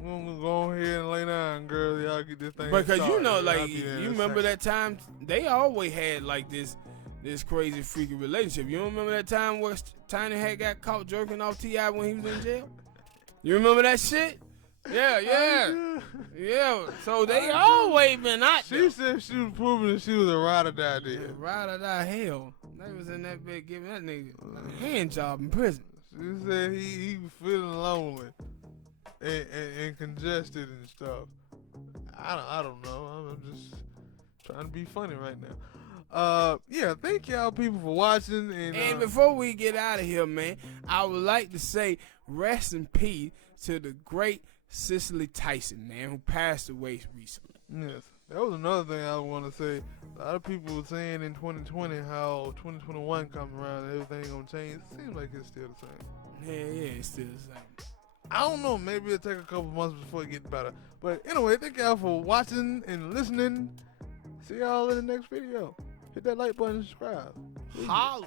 we're gonna go ahead and lay down, girl. Y'all get this thing. Because started. You know, like, you remember that time they always had like this this crazy freaky relationship. You don't remember that time where Tiny had got caught jerking off T.I. when he was in jail? You remember that shit? Yeah. So they always been out there. She said she was proving that she was a ride or die deal. Ride or die hell. They was in that bed giving that nigga a hand job in prison. She said he was feeling lonely and congested and stuff. I don't know. I'm just trying to be funny right now. Yeah, thank y'all people for watching. And before we get out of here, man, I would like to say rest in peace to the great Cicely Tyson, man, who passed away recently. Yes, that was another thing I want to say. A lot of people were saying in 2020 how 2021 comes around and everything gonna change. It seems like it's still the same. Yeah, it's still the same. I don't know, maybe it'll take a couple months before it gets better. But anyway, thank y'all for watching and listening. See y'all in the next video. Hit that like button and subscribe. Holla.